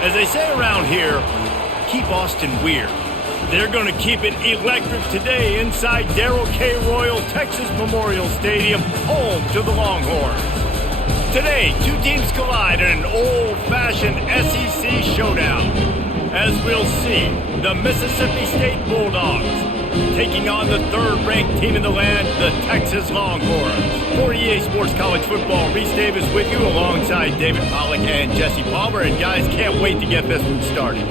As they say around here, keep Austin weird. They're going to keep it electric today inside Darrell K. Royal Texas Memorial Stadium, home to the Longhorns. Today, two teams collide in an old-fashioned SEC showdown. As we'll see, the Mississippi State Bulldogs taking on the third-ranked team in the land, the Texas Longhorns. For EA Sports College Football, Reese Davis with you alongside David Pollack and Jesse Palmer. And guys, can't wait to get this one started.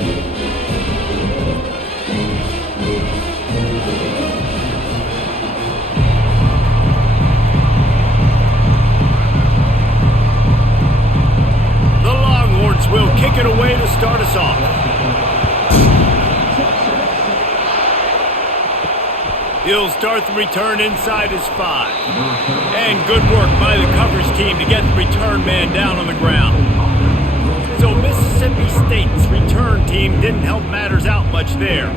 The Longhorns will kick it away to start us off. He'll start the return inside his 5. And good work by the coverage team to get the return man down on the ground. So Mississippi State's return team didn't help matters out much there.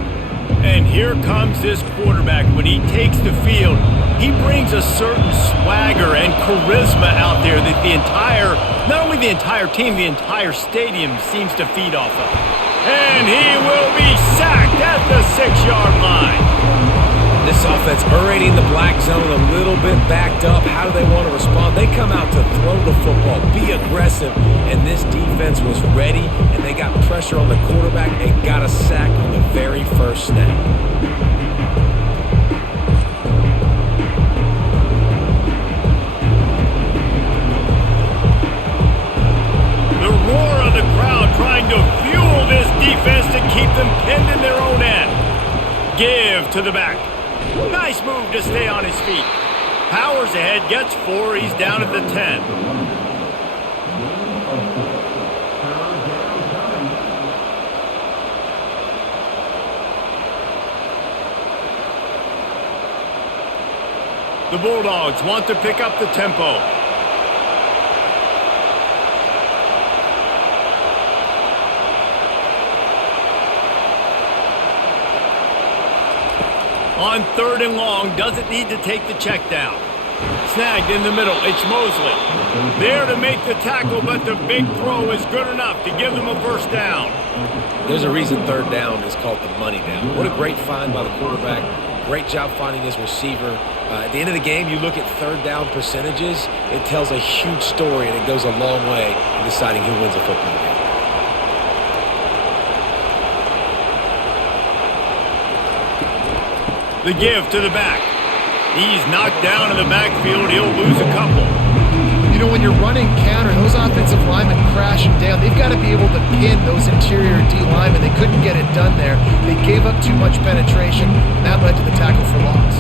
And here comes this quarterback. When he takes the field, he brings a certain swagger and charisma out there that not only the entire team, the entire stadium seems to feed off of. And he will be sacked at the 6-yard line. This offense already in the black zone, a little bit backed up. How do they want to respond? They come out to throw the football, be aggressive, and this defense was ready, and they got pressure on the quarterback and got a sack on the very first snap. The roar of the crowd trying to fuel this defense to keep them pinned in their own end. Give to the back. Nice move to stay on his feet. Powers ahead, gets 4. He's down at the 10. The Bulldogs want to pick up the tempo. On 3rd and long, doesn't need to take the check down. Snagged in the middle, it's Mosley. There to make the tackle, but the big throw is good enough to give them a first down. There's a reason 3rd down is called the money down. What a great find by the quarterback. Great job finding his receiver. At the end of the game, you look at 3rd down percentages. It tells a huge story, and it goes a long way in deciding who wins a football game. The give to the back. He's knocked down in the backfield. He'll lose a couple. You know, when you're running counter, those offensive linemen crashing down, they've got to be able to pin those interior D linemen. They couldn't get it done there. They gave up too much penetration, and that led to the tackle for loss.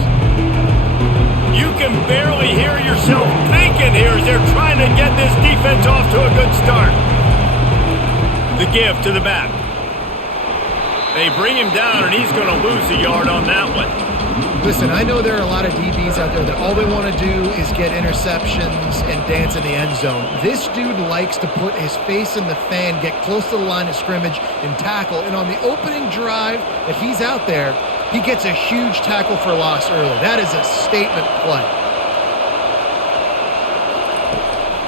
You can barely hear yourself thinking here as they're trying to get this defense off to a good start. The give to the back. They bring him down, and he's going to lose a yard on that one. Listen, I know there are a lot of DBs out there that all they want to do is get interceptions and dance in the end zone. This dude likes to put his face in the fan, get close to the line of scrimmage, and tackle. And on the opening drive that he's out there, he gets a huge tackle for loss early. That is a statement play.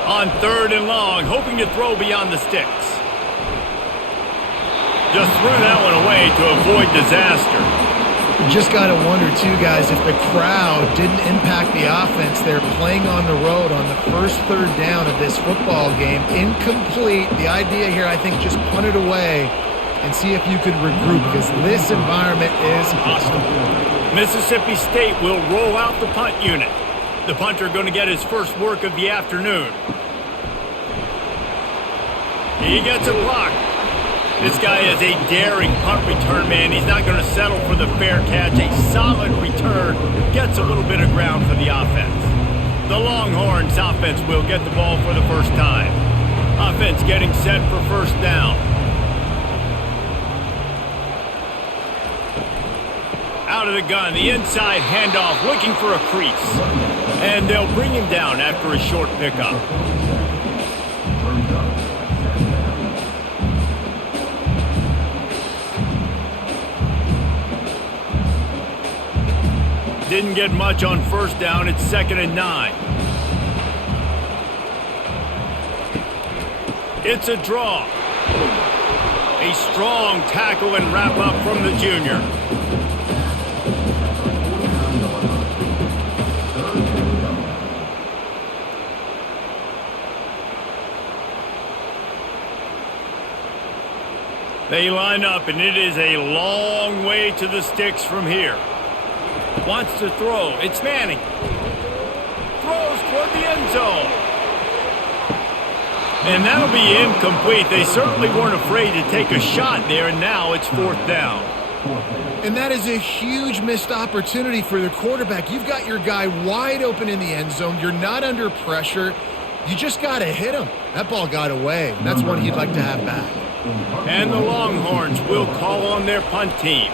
On 3rd and long, hoping to throw beyond the sticks. Just threw that one away to avoid disaster. You just got to wonder, too, guys, if the crowd didn't impact the offense. They're playing on the road on the first 3rd down of this football game. Incomplete. The idea here, I think, just punt it away and see if you could regroup, because this environment is hostile. Mississippi State will roll out the punt unit. The punter going to get his first work of the afternoon. He gets a block. This guy is a daring punt return man. He's not going to settle for the fair catch. A solid return gets a little bit of ground for the offense. The Longhorns offense will get the ball for the first time. Offense getting set for first down. Out of the gun, the inside handoff, looking for a crease. And they'll bring him down after a short pickup. Didn't get much on first down. It's 2nd and 9. It's a draw. A strong tackle and wrap up from the junior. They line up, and it is a long way to the sticks from here. Wants to throw. It's Manning. Throws toward the end zone. And that'll be incomplete. They certainly weren't afraid to take a shot there, and now it's 4th down. And that is a huge missed opportunity for the quarterback. You've got your guy wide open in the end zone. You're not under pressure. You just got to hit him. That ball got away. That's one he'd like to have back. And the Longhorns will call on their punt team.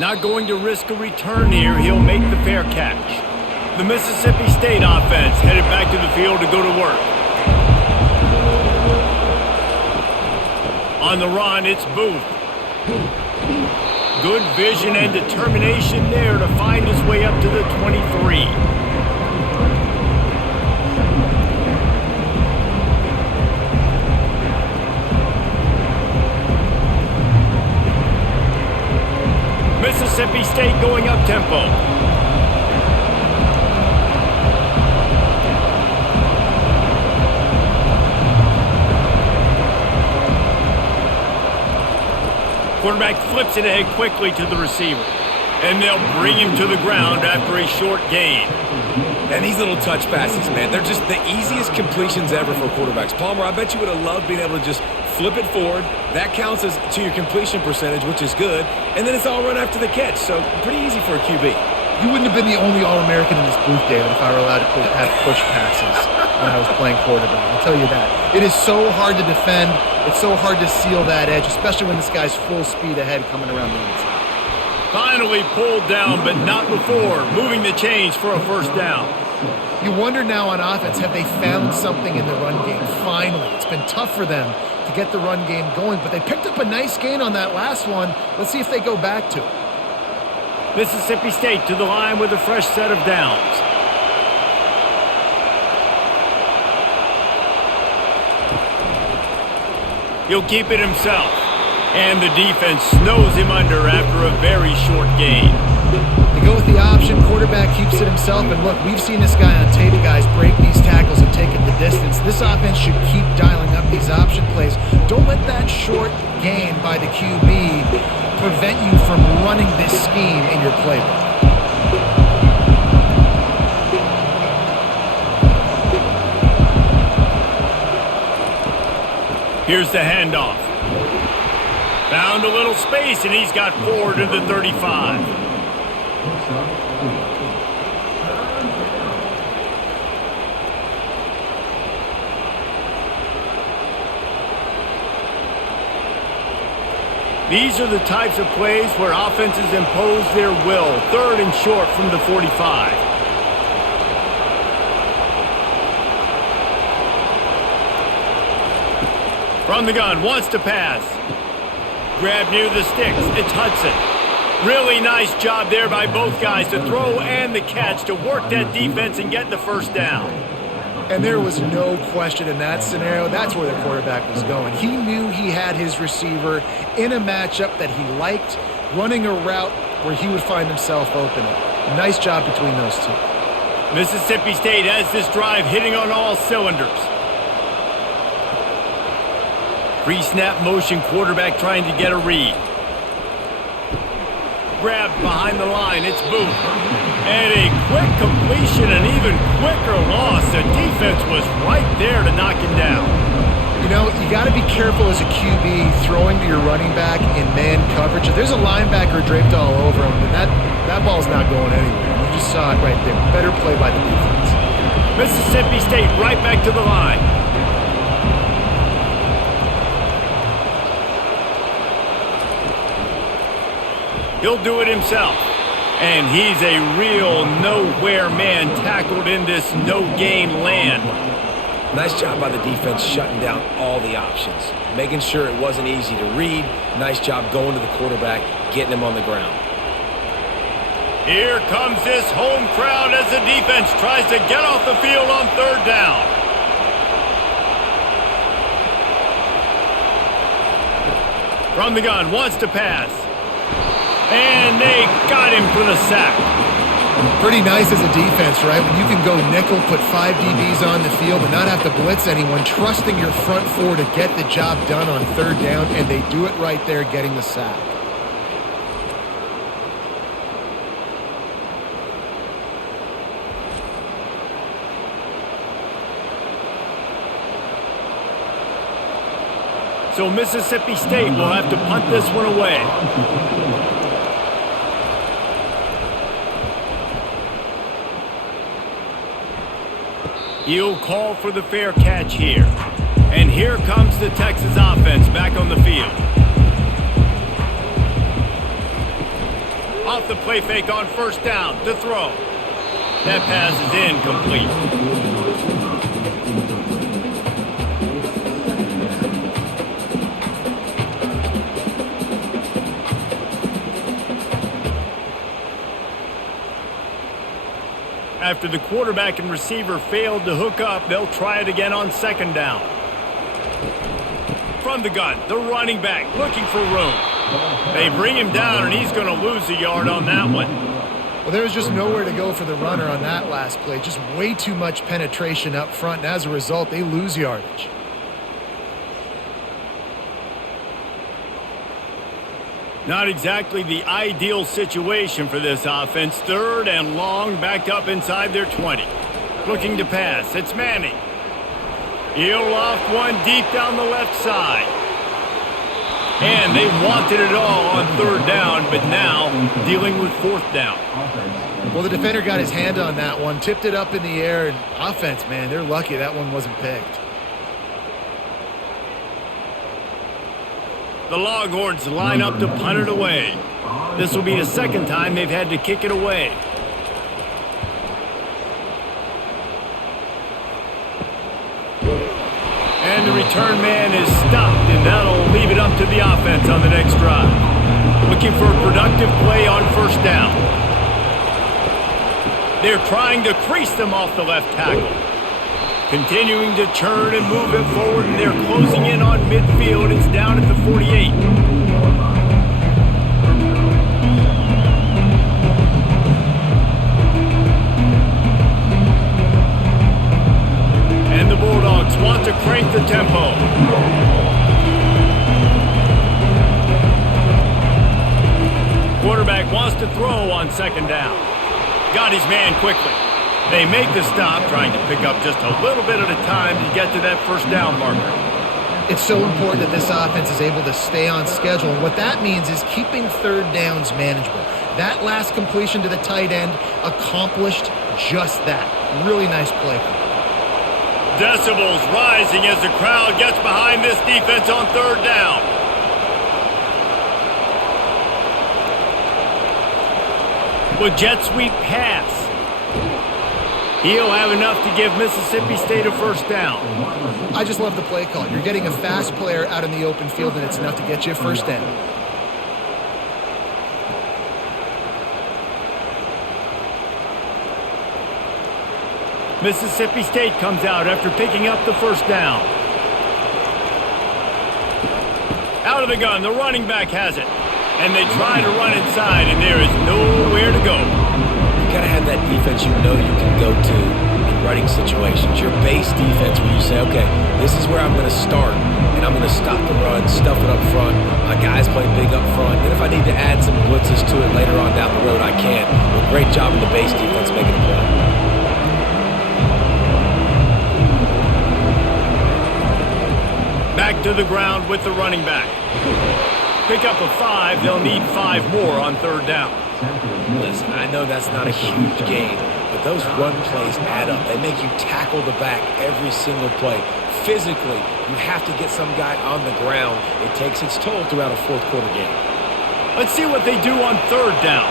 Not going to risk a return here. He'll make the fair catch. The Mississippi State offense headed back to the field to go to work. On the run, it's Booth. Good vision and determination there to find his way up to the 23. Mississippi State going up tempo. Quarterback flips it ahead quickly to the receiver. And they'll bring him to the ground after a short gain. And these little touch passes, man, they're just the easiest completions ever for quarterbacks. Palmer, I bet you would have loved being able to just flip it forward. That counts as to your completion percentage, which is good. And then it's all run after the catch, so pretty easy for a QB. You wouldn't have been the only All-American in this booth, David, if I were allowed to have push passes when I was playing quarterback. I'll tell you that. It is so hard to defend. It's so hard to seal that edge, especially when this guy's full speed ahead coming around the inside. Finally pulled down, but not before. Moving the chains for a 1st down. You wonder now on offense, have they found something in the run game? Finally. It's been tough for them to get the run game going, but they picked up a nice gain on that last one. Let's see if they go back to it. Mississippi State to the line with a fresh set of downs. He'll keep it himself. And the defense snows him under after a very short gain. They go with the option. Quarterback keeps it himself. And look, we've seen this guy on tape, guys, break these tackles and take it the distance. This offense should keep dialing up these option plays. Don't let that short gain by the QB prevent you from running this scheme in your playbook. Here's the handoff. Found a little space, and he's got 4 to the 35. These are the types of plays where offenses impose their will. 3rd and short from the 45. From the gun, wants to pass. Grab near the sticks. It's Hudson. Really nice job there by both guys to throw and the catch to work that defense and get the 1st down. And there was no question in that scenario. That's where the quarterback was going. He knew he had his receiver in a matchup that he liked, running a route where he would find himself open. Nice job between those two. Mississippi State has this drive hitting on all cylinders. Pre-snap motion, quarterback trying to get a read. Grabbed behind the line, it's Booth. And a quick completion, an even quicker loss. The defense was right there to knock him down. You know, you got to be careful as a QB throwing to your running back in man coverage. If there's a linebacker draped all over him, then that ball's not going anywhere. You just saw it right there. Better play by the defense. Mississippi State right back to the line. He'll do it himself. And he's a real nowhere man tackled in this no-gain land. Nice job by the defense shutting down all the options, making sure it wasn't easy to read. Nice job going to the quarterback, getting him on the ground. Here comes this home crowd as the defense tries to get off the field on 3rd down. From the gun, wants to pass. And they got him for the sack. Pretty nice as a defense, right? When you can go nickel, put 5 DBs on the field and not have to blitz anyone, trusting your front four to get the job done on third down, and they do it right there, getting the sack. So Mississippi State will have to punt this one away. He'll call for the fair catch here. And here comes the Texas offense back on the field. Off the play fake on first down to throw. That pass is incomplete. After the quarterback and receiver failed to hook up, they'll try it again on second down. From the gun, the running back looking for room. They bring him down, and he's going to lose a yard on that one. Well, there was just nowhere to go for the runner on that last play. Just way too much penetration up front, and as a result, they lose yardage. Not exactly the ideal situation for this offense. Third and long, backed up inside their 20. Looking to pass. It's Manning. He'll loft one deep down the left side. And they wanted it all on third down, but now dealing with fourth down. Well, the defender got his hand on that one, tipped it up in the air, and offense, man, they're lucky that one wasn't picked. The Longhorns line up to punt it away. This will be the second time they've had to kick it away. And the return man is stopped, and that'll leave it up to the offense on the next drive. Looking for a productive play on first down. They're trying to crease them off the left tackle. Continuing to turn and move it forward, and they're closing in on midfield. It's down at the 48. And the Bulldogs want to crank the tempo. Quarterback wants to throw on second down. Got his man quickly. They make the stop, trying to pick up just a little bit at a time to get to that first down marker. It's so important that this offense is able to stay on schedule, and what that means is keeping third downs manageable. That last completion to the tight end accomplished just that. Really nice play. Decibels rising as the crowd gets behind this defense on third down. With jet sweep pass. He'll have enough to give Mississippi State a first down. I just love the play call. You're getting a fast player out in the open field, and it's enough to get you a first down. Mississippi State comes out after picking up the first down. Out of the gun, the running back has it. And they try to run inside, and there is nowhere to go. You gotta have that defense you know you can go to in running situations. Your base defense where you say, okay, this is where I'm gonna start, and I'm gonna stop the run, stuff it up front. My guys play big up front. Then if I need to add some blitzes to it later on down the road, I can. But great job in the base defense making a play. Back to the ground with the running back. Pick up a 5. They'll need 5 more on third down. Listen, I know that's not a huge gain, but those run plays add up. They make you tackle the back every single play. Physically, you have to get some guy on the ground. It takes its toll throughout a fourth quarter game. Let's see what they do on third down.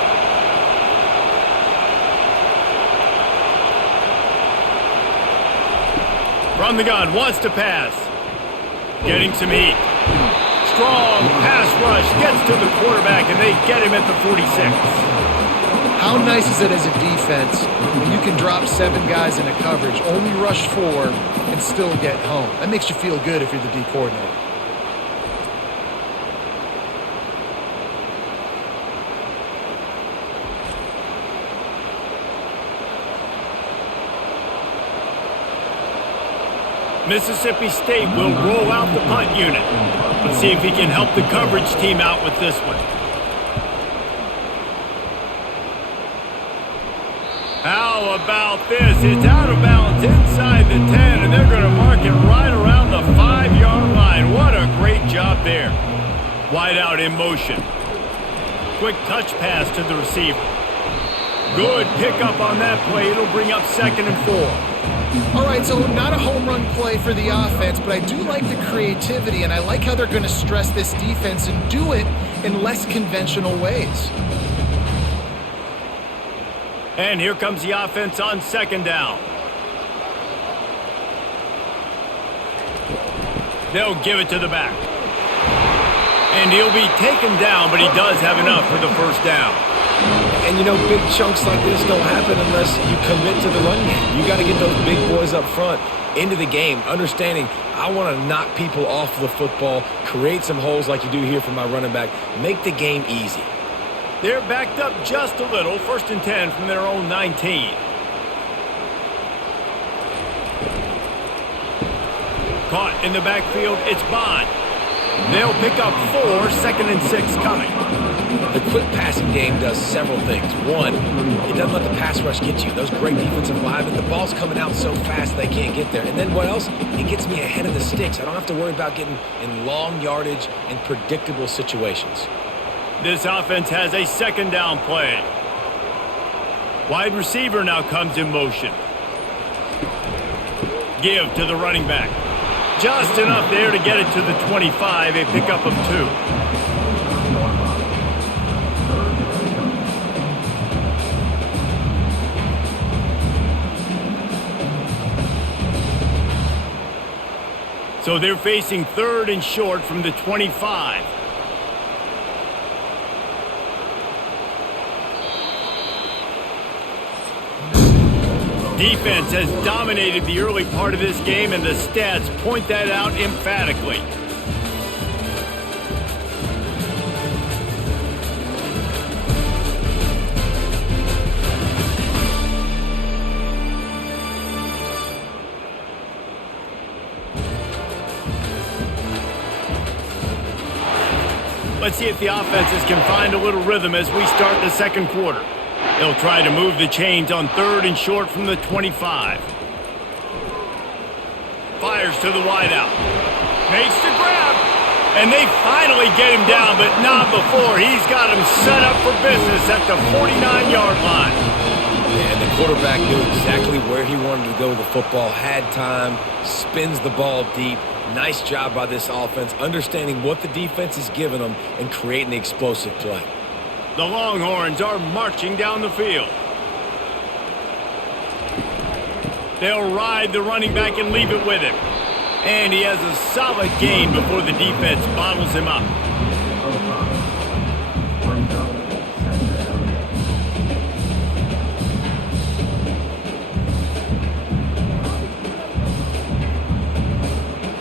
From the gun, wants to pass. Getting some heat. Strong pass rush, gets to the quarterback, and they get him at the 46. How nice is it as a defense when you can drop 7 guys into coverage, only rush 4, and still get home? That makes you feel good if you're the D coordinator. Mississippi State will roll out the punt unit. Let's see if he can help the coverage team out with this one. How about this? It's out of bounds inside the 10, and they're going to mark it right around the 5-yard line. What a great job there. Wide out in motion. Quick touch pass to the receiver. Good pickup on that play. It'll bring up 2nd and 4. All right, so not a home run play for the offense, but I do like the creativity, and I like how they're going to stress this defense and do it in less conventional ways. And here comes the offense on 2nd down. They'll give it to the back. And he'll be taken down, but he does have enough for the 1st down. And you know, big chunks like this don't happen unless you commit to the run game. You got to get those big boys up front into the game, understanding I want to knock people off the football, create some holes like you do here for my running back, make the game easy. They're backed up just a little. 1st and 10 from their own 19. Caught in the backfield, it's Bond. They'll pick up 4, 2nd and 6 coming. The quick passing game does several things. One, it doesn't let the pass rush get you. Those great defensive linemen, the ball's coming out so fast they can't get there. And then what else? It gets me ahead of the sticks. I don't have to worry about getting in long yardage and predictable situations. This offense has a 2nd down play. Wide receiver now comes in motion. Give to the running back. Just enough there to get it to the 25, a pickup of 2. So they're facing 3rd and short from the 25. Defense has dominated the early part of this game, and the stats point that out emphatically. Let's see if the offenses can find a little rhythm as we start the 2nd quarter. They'll try to move the chains on 3rd and short from the 25. Fires to the wideout. Makes the grab. And they finally get him down, but not before. He's got him set up for business at the 49-yard line. And the quarterback knew exactly where he wanted to go with the football, had time, spins the ball deep. Nice job by this offense, understanding what the defense is giving them and creating the explosive play. The Longhorns are marching down the field. They'll ride the running back and leave it with him. And he has a solid gain before the defense bottles him up.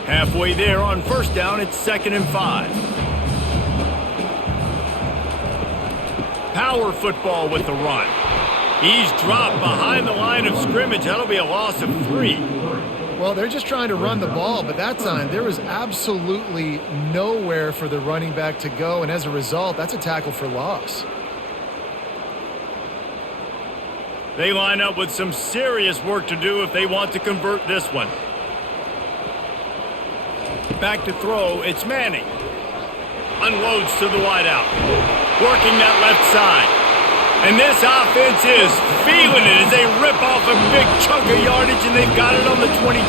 Halfway there on 1st down, it's 2nd and 5. Power football with the run. He's dropped behind the line of scrimmage. That'll be a loss of 3. Well, they're just trying to run the ball, but that time there was absolutely nowhere for the running back to go, and as a result, that's a tackle for loss. They line up with some serious work to do if they want to convert this one. Back to throw, it's Manning. Unloads to the wideout. Working that left side. And this offense is feeling it as they rip off a big chunk of yardage, and they've got it on the 22.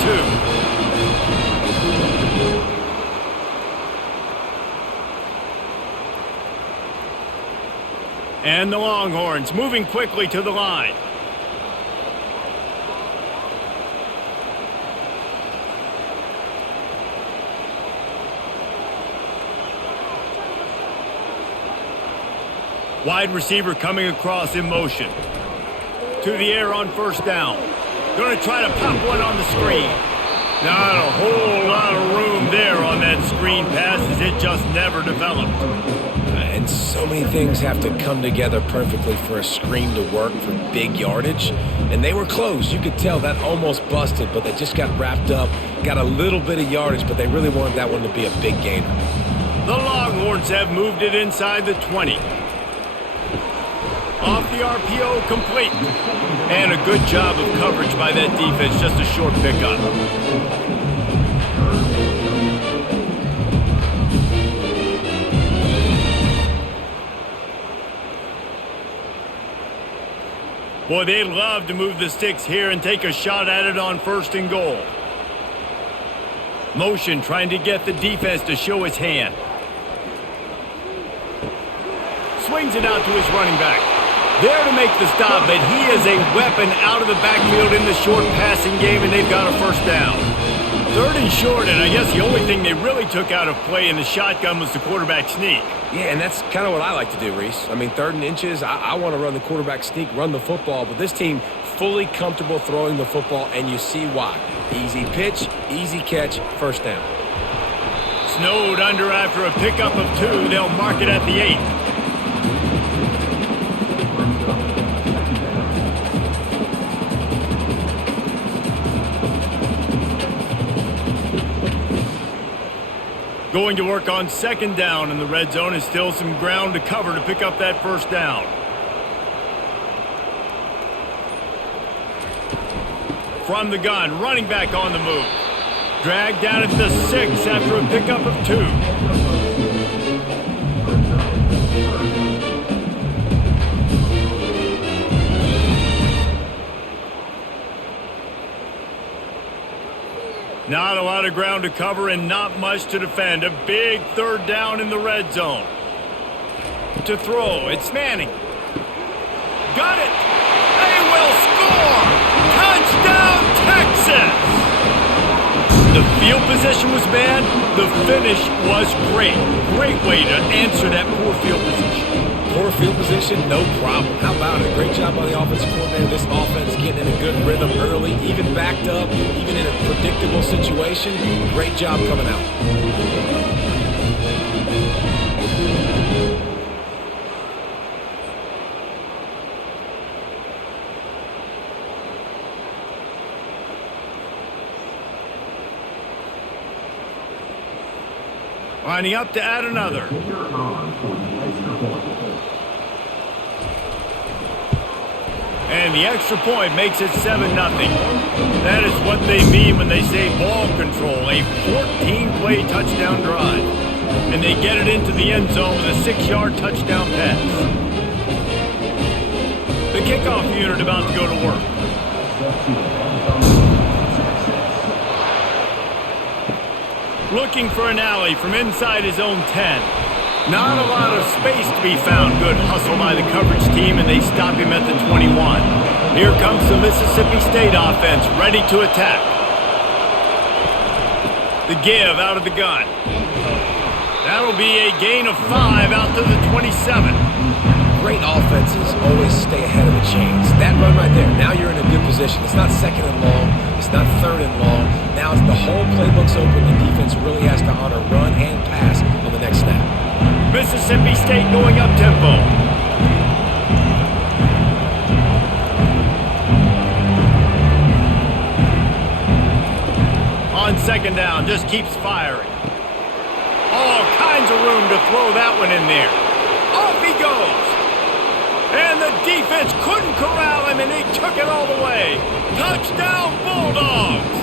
And the Longhorns moving quickly to the line. Wide receiver coming across in motion. To the air on 1st down. Going to try to pop one on the screen. Not a whole lot of room there on that screen pass as it just never developed. And And so many things have to come together perfectly for a screen to work for big yardage. And they were close. You could tell that almost busted, but they just got wrapped up, got a little bit of yardage, but they really wanted that one to be a big gainer. The Longhorns have moved it inside the 20. Off the RPO, complete. And a good job of coverage by that defense, just a short pickup. Boy, they'd love to move the sticks here and take a shot at it on 1st and goal. Motion trying to get the defense to show his hand. Swings it out to his running back. There to make the stop, but he is a weapon out of the backfield in the short passing game, and they've got a 1st down. 3rd and short, and I guess the only thing they really took out of play in the shotgun was the quarterback sneak. Yeah, and that's kind of what I like to do, Reese. I mean, 3rd and inches, I want to run the quarterback sneak, run the football, but this team fully comfortable throwing the football, and you see why. Easy pitch, easy catch, 1st down. Snowed under after a pickup of 2. They'll mark it at the 8. Going to work on 2nd down in the red zone, and still some ground to cover to pick up that 1st down. From the gun, running back on the move. Dragged down at the 6 after a pickup of 2. Not a lot of ground to cover and not much to defend. A big 3rd down in the red zone. To throw, it's Manning. Got it! They will score! Touchdown, Texas! The field position was bad. The finish was great. Great way to answer that poor field position. Poor field position, no problem. How about it? Great job by the offensive coordinator. This offense getting in a good rhythm early, even backed up, even in a predictable situation. Great job coming out. Lining up to add another. And the extra point makes it 7-0. That is what they mean when they say ball control. A 14-play touchdown drive. And they get it into the end zone with a 6-yard touchdown pass. The kickoff unit about to go to work. Looking for an alley from inside his own 10. Not a lot of space to be found. Good hustle by the coverage team, and they stop him at the 21. Here comes the Mississippi State offense, ready to attack. The give out of the gun. That'll be a gain of 5 out to the 27. Great offenses always stay ahead of the chains. That run right there, now you're in a good position. It's not 2nd and long. It's not 3rd and long. Now the whole playbook's open. The defense really has to honor run and pass on the next snap. Mississippi State going up tempo. On 2nd down, just keeps firing. All kinds of room to throw that one in there. Off he goes. And the defense couldn't corral him, and he took it all the way. Touchdown, Bulldogs!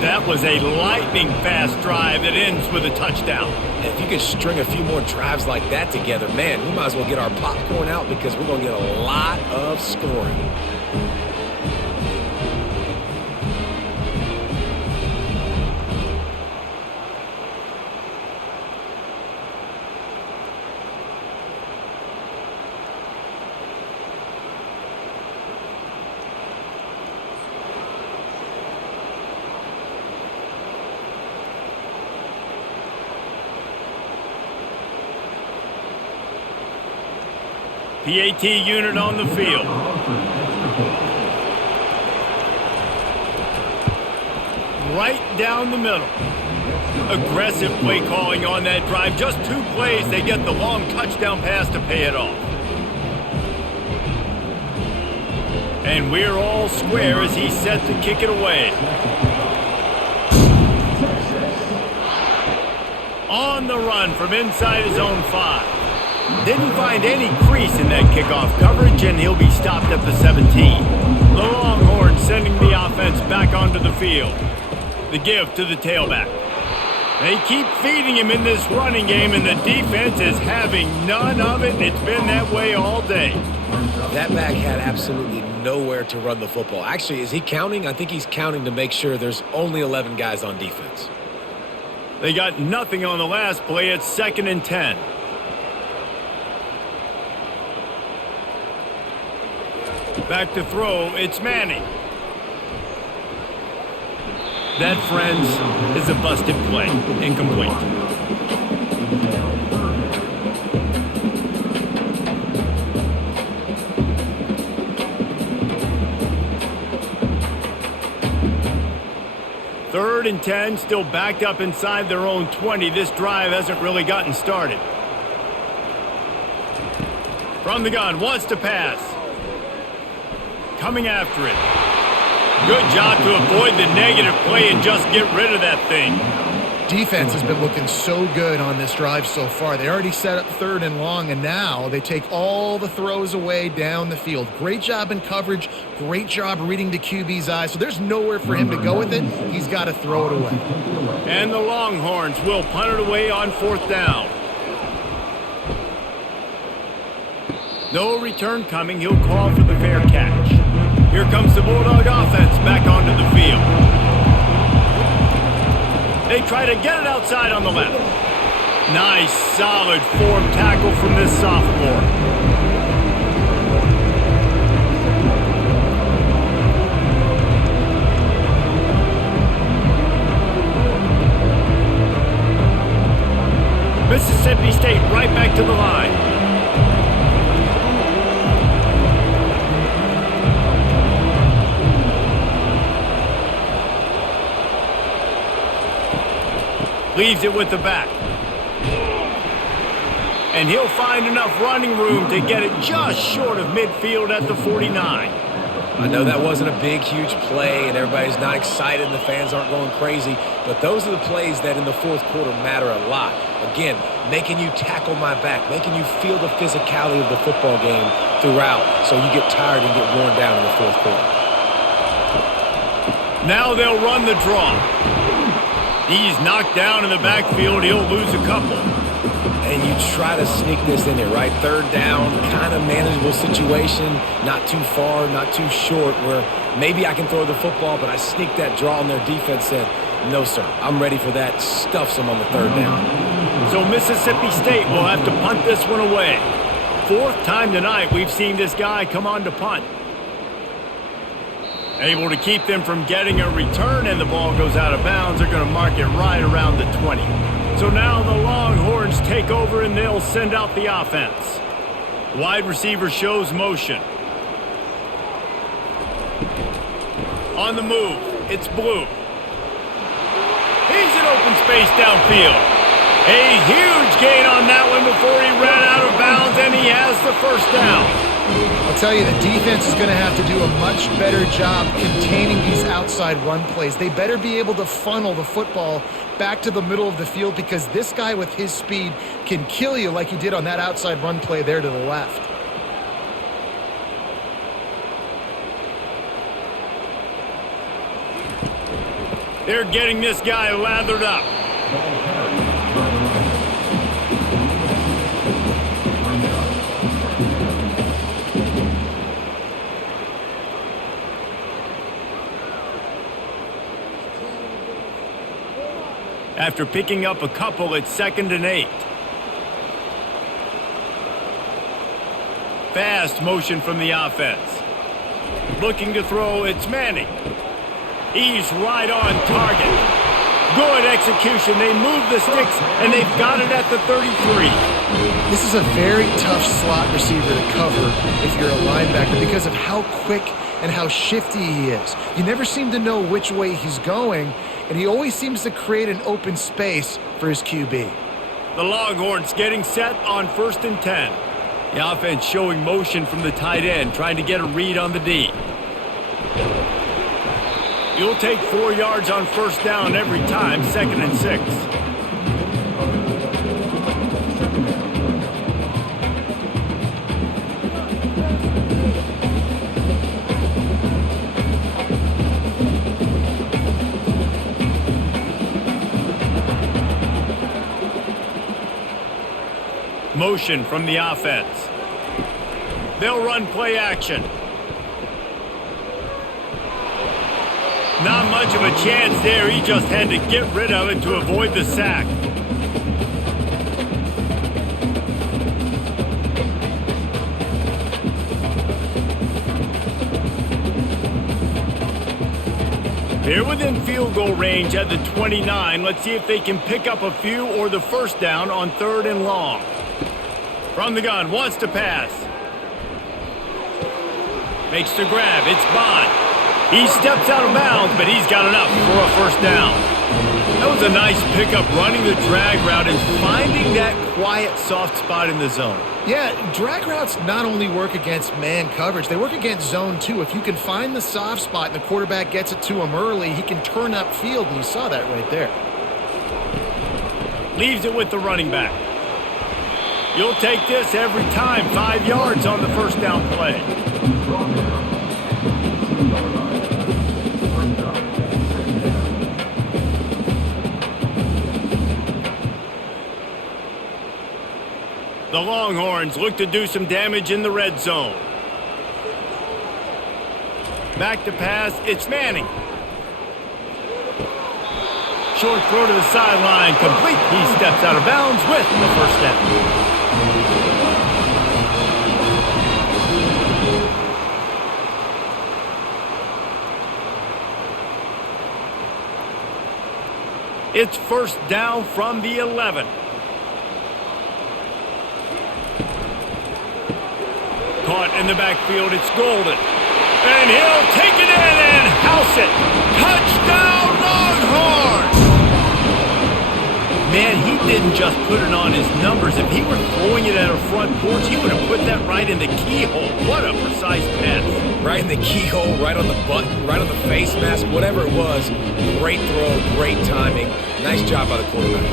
That was a lightning-fast drive that ends with a touchdown. If you could string a few more drives like that together, man, we might as well get our popcorn out because we're going to get a lot of scoring. PAT unit on the field. Right down the middle. Aggressive play calling on that drive. Just 2 plays, they get the long touchdown pass to pay it off. And we're all square as he's set to kick it away. On the run from inside his own 5. Didn't find any crease in that kickoff coverage, and he'll be stopped at the 17. The Longhorns sending the offense back onto the field. The give to the tailback. They keep feeding him in this running game, and the defense is having none of it. It's been that way all day. That back had absolutely nowhere to run the football. Actually, is he counting? I think he's counting to make sure there's only 11 guys on defense. They got nothing on the last play. It's 2nd and 10. Back to throw. It's Manning. That, friends, is a busted play. Incomplete. Third and 10, still backed up inside their own 20. This drive hasn't really gotten started. From the gun, wants to pass. Coming after it. Good job to avoid the negative play and just get rid of that thing. Defense has been looking so good on this drive so far. They already set up 3rd and long, and now they take all the throws away down the field. Great job in coverage. Great job reading the QB's eyes. So there's nowhere for him to go with it. He's got to throw it away. And the Longhorns will punt it away on 4th down. No return coming. He'll call for the fair catch. Here comes the Bulldog offense back onto the field. They try to get it outside on the left. Nice, solid form tackle from this sophomore. Mississippi State right back to the line. Leaves it with the back. And he'll find enough running room to get it just short of midfield at the 49. I know that wasn't a big, huge play, and everybody's not excited, and the fans aren't going crazy, but those are the plays that in the 4th quarter matter a lot. Again, making you tackle my back, making you feel the physicality of the football game throughout, so you get tired and get worn down in the 4th quarter. Now they'll run the draw. He's knocked down in the backfield. He'll lose a couple. And you try to sneak this in there, right? 3rd down, kind of manageable situation, not too far, not too short, where maybe I can throw the football, but I sneak that draw on their defense, said, no, sir, I'm ready for that, stuffs them on the 3rd down. So Mississippi State will have to punt this one away. 4th time tonight we've seen this guy come on to punt. Able to keep them from getting a return, and the ball goes out of bounds. They're going to mark it right around the 20. So now the Longhorns take over, and they'll send out the offense. Wide receiver shows motion. On the move, it's Blue. He's in open space downfield. A huge gain on that one before he ran out of bounds, and he has the 1st down. I'll tell you, the defense is going to have to do a much better job containing these outside run plays. They better be able to funnel the football back to the middle of the field, because this guy with his speed can kill you like he did on that outside run play there to the left. They're getting this guy lathered up. After picking up a couple, it's 2nd and 8. Fast motion from the offense. Looking to throw, it's Manning. He's right on target. Good execution. They move the sticks, and they've got it at the 33. This is a very tough slot receiver to cover if you're a linebacker, because of how quick and how shifty he is. You never seem to know which way he's going, and he always seems to create an open space for his QB. The Longhorns getting set on 1st and 10. The offense showing motion from the tight end, trying to get a read on the D. You'll take 4 yards on 1st down every time, 2nd and 6. Motion from the offense. They'll run play action. Not much of a chance there. He just had to get rid of it to avoid the sack. They're within field goal range at the 29. Let's see if they can pick up a few or the 1st down on 3rd and long. From the gun, wants to pass. Makes the grab, it's Bond. He steps out of bounds, but he's got enough for a 1st down. That was a nice pickup, running the drag route and finding that quiet, soft spot in the zone. Yeah, drag routes not only work against man coverage, they work against zone too. If you can find the soft spot and the quarterback gets it to him early, he can turn upfield, and you saw that right there. Leaves it with the running back. You'll take this every time, 5 yards on the 1st down play. The Longhorns look to do some damage in the red zone. Back to pass, it's Manning. Short throw to the sideline, complete. He steps out of bounds with the 1st down. It's 1st down from the 11. Caught in the backfield, it's Golden. And he'll take it in and house it. Touchdown, Longhorns! Man, he didn't just put it on his numbers. If he were throwing it at a front porch, he would have put that right in the keyhole. What a precise pass. Right in the keyhole, right on the button, right on the face mask, whatever it was. Great throw, great timing. Nice job by the quarterback.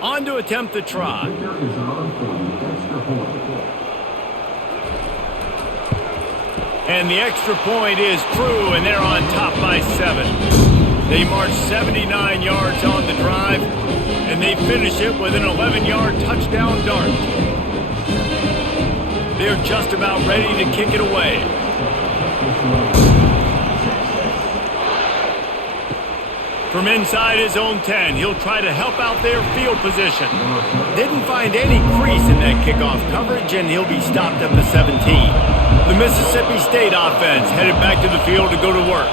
On to attempt the try. And the extra point is true, and they're on top by 7. They march 79 yards on the drive, and they finish it with an 11-yard touchdown dart. They're just about ready to kick it away. From inside his own 10, he'll try to help out their field position. Didn't find any crease in that kickoff coverage, and he'll be stopped at the 17. The Mississippi State offense headed back to the field to go to work.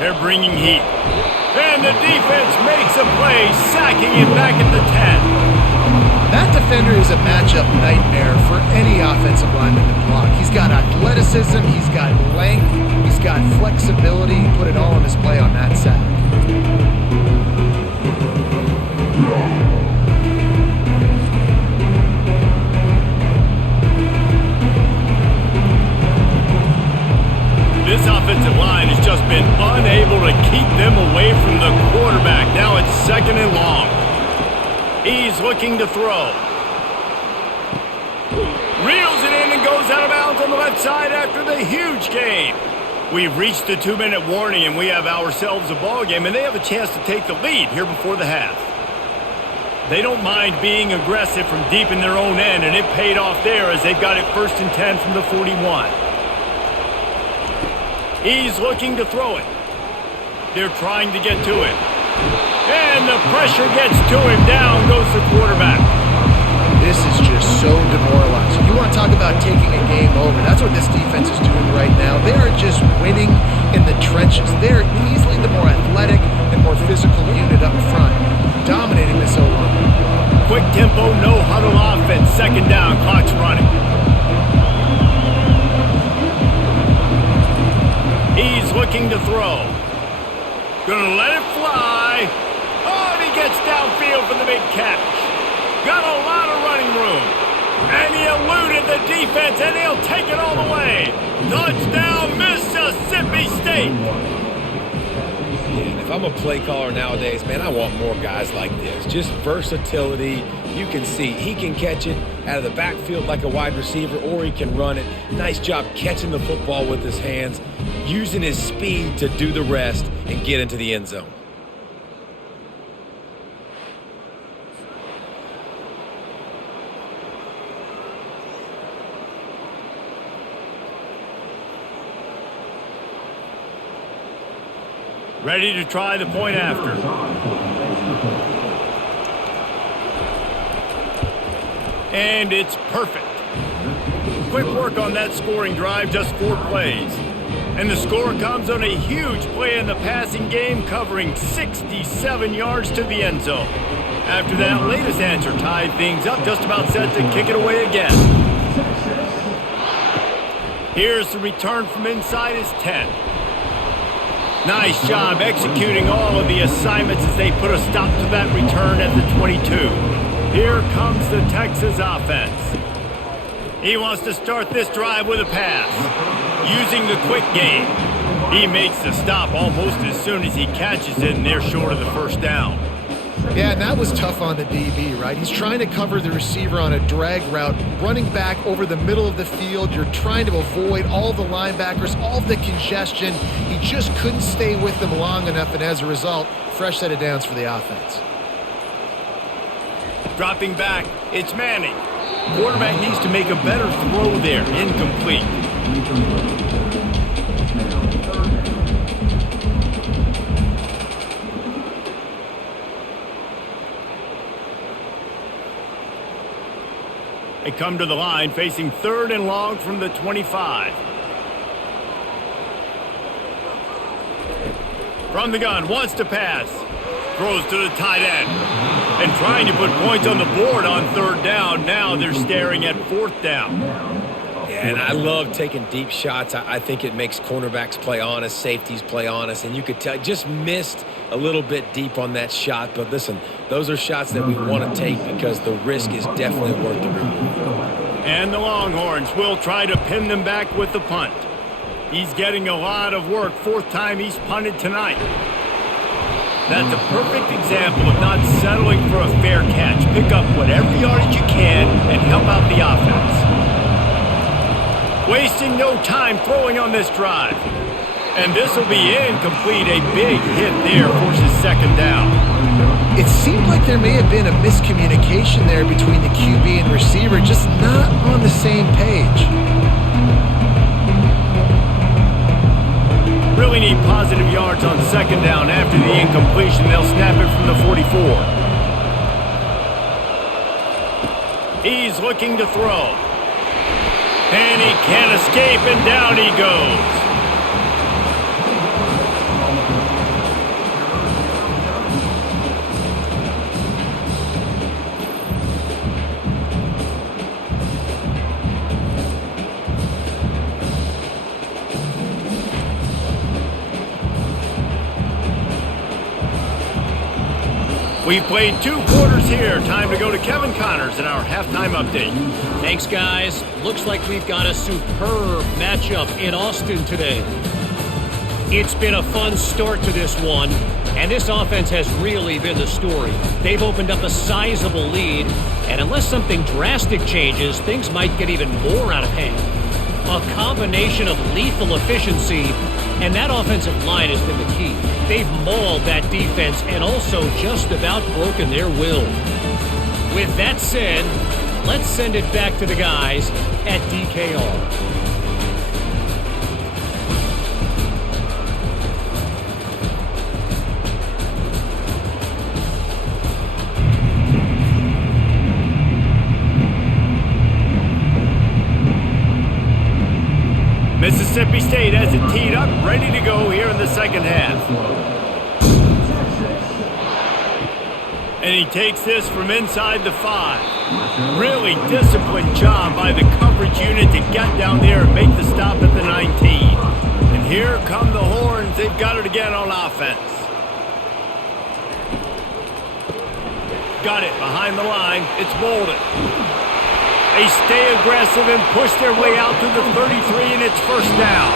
They're bringing heat. And the defense makes a play, sacking him back at the 10. That defender is a matchup nightmare for any offensive lineman to block. He's got athleticism, he's got length, he's got flexibility. He put it all on display on that sack. This offensive line has just been unable to keep them away from the quarterback. Now it's 2nd and long. He's looking to throw. Reels it in and goes out of bounds on the left side after the huge gain. We've reached the 2-minute warning, and we have ourselves a ball game, and they have a chance to take the lead here before the half. They don't mind being aggressive from deep in their own end, and it paid off there as they've got it 1st and 10 from the 41. He's looking to throw it. They're trying to get to it. And the pressure gets to him. Down goes the quarterback. This is just just so demoralizing. You want to talk about taking a game over. That's what this defense is doing right now. They are just winning in the trenches. They're easily the more athletic and more physical unit up front, dominating this O-line. Quick tempo, no huddle offense. Second down, clock's running. He's looking to throw. Gonna let it fly. Oh, and he gets downfield for the big catch. Got a lot of running room. And he eluded the defense, and he'll take it all the way. Touchdown, Mississippi State. And if I'm a play caller nowadays, man, I want more guys like this. Just versatility. You can see he can catch it out of the backfield like a wide receiver, or he can run it. Nice job catching the football with his hands, using his speed to do the rest and get into the end zone. Ready to try the point after. And it's perfect. Quick work on that scoring drive, just 4 plays. And the score comes on a huge play in the passing game, covering 67 yards to the end zone. After that latest answer tied things up, just about set to kick it away again. Here's the return from inside his 10. Nice job executing all of the assignments as they put a stop to that return at the 22. Here comes the Texas offense. He wants to start this drive with a pass, using the quick game. He makes the stop almost as soon as he catches it, and they're short of the first down. Yeah, and that was tough on the DB, right? He's trying to cover the receiver on a drag route, running back over the middle of the field. You're trying to avoid all the linebackers, all the congestion. He just couldn't stay with them long enough, and as a result, fresh set of downs for the offense. Dropping back, it's Manning. Quarterback needs to make a better throw there, incomplete. They come to the line facing 3rd and long from the 25. From the gun, wants to pass. Throws to the tight end. And trying to put points on the board on 3rd down. Now they're staring at 4th down. Yeah, and I love taking deep shots. I think it makes cornerbacks play honest, safeties play honest, and you could tell just missed a little bit deep on that shot. But listen, those are shots that we want to take because the risk is definitely worth the reward. And the Longhorns will try to pin them back with the punt. He's getting a lot of work. 4th time he's punted tonight. That's a perfect example of not settling for a fair catch. Pick up whatever yardage you can and help out the offense. Wasting no time throwing on this drive. And this will be incomplete. A big hit there forces 2nd down. It seemed like there may have been a miscommunication there between the QB and receiver, just not on the same page. Really need positive yards on 2nd down. After the incompletion, they'll snap it from the 44. He's looking to throw. And he can't escape, and down he goes. We've played 2 quarters here. Time to go to Kevin Connors in our halftime update. Thanks, guys. Looks like we've got a superb matchup in Austin today. It's been a fun start to this one, and this offense has really been the story. They've opened up a sizable lead, and unless something drastic changes, things might get even more out of hand. A combination of lethal efficiency, and that offensive line has been the key. They've mauled that defense and also just about broken their will. With that said, let's send it back to the guys at DKR. State has it teed up, ready to go here in the second half. And he takes this from inside the 5. Really disciplined job by the coverage unit to get down there and make the stop at the 19. And here come the Horns. They've got it again on offense. Got it behind the line. It's Bolden. They stay aggressive and push their way out to the 33, and it's first down.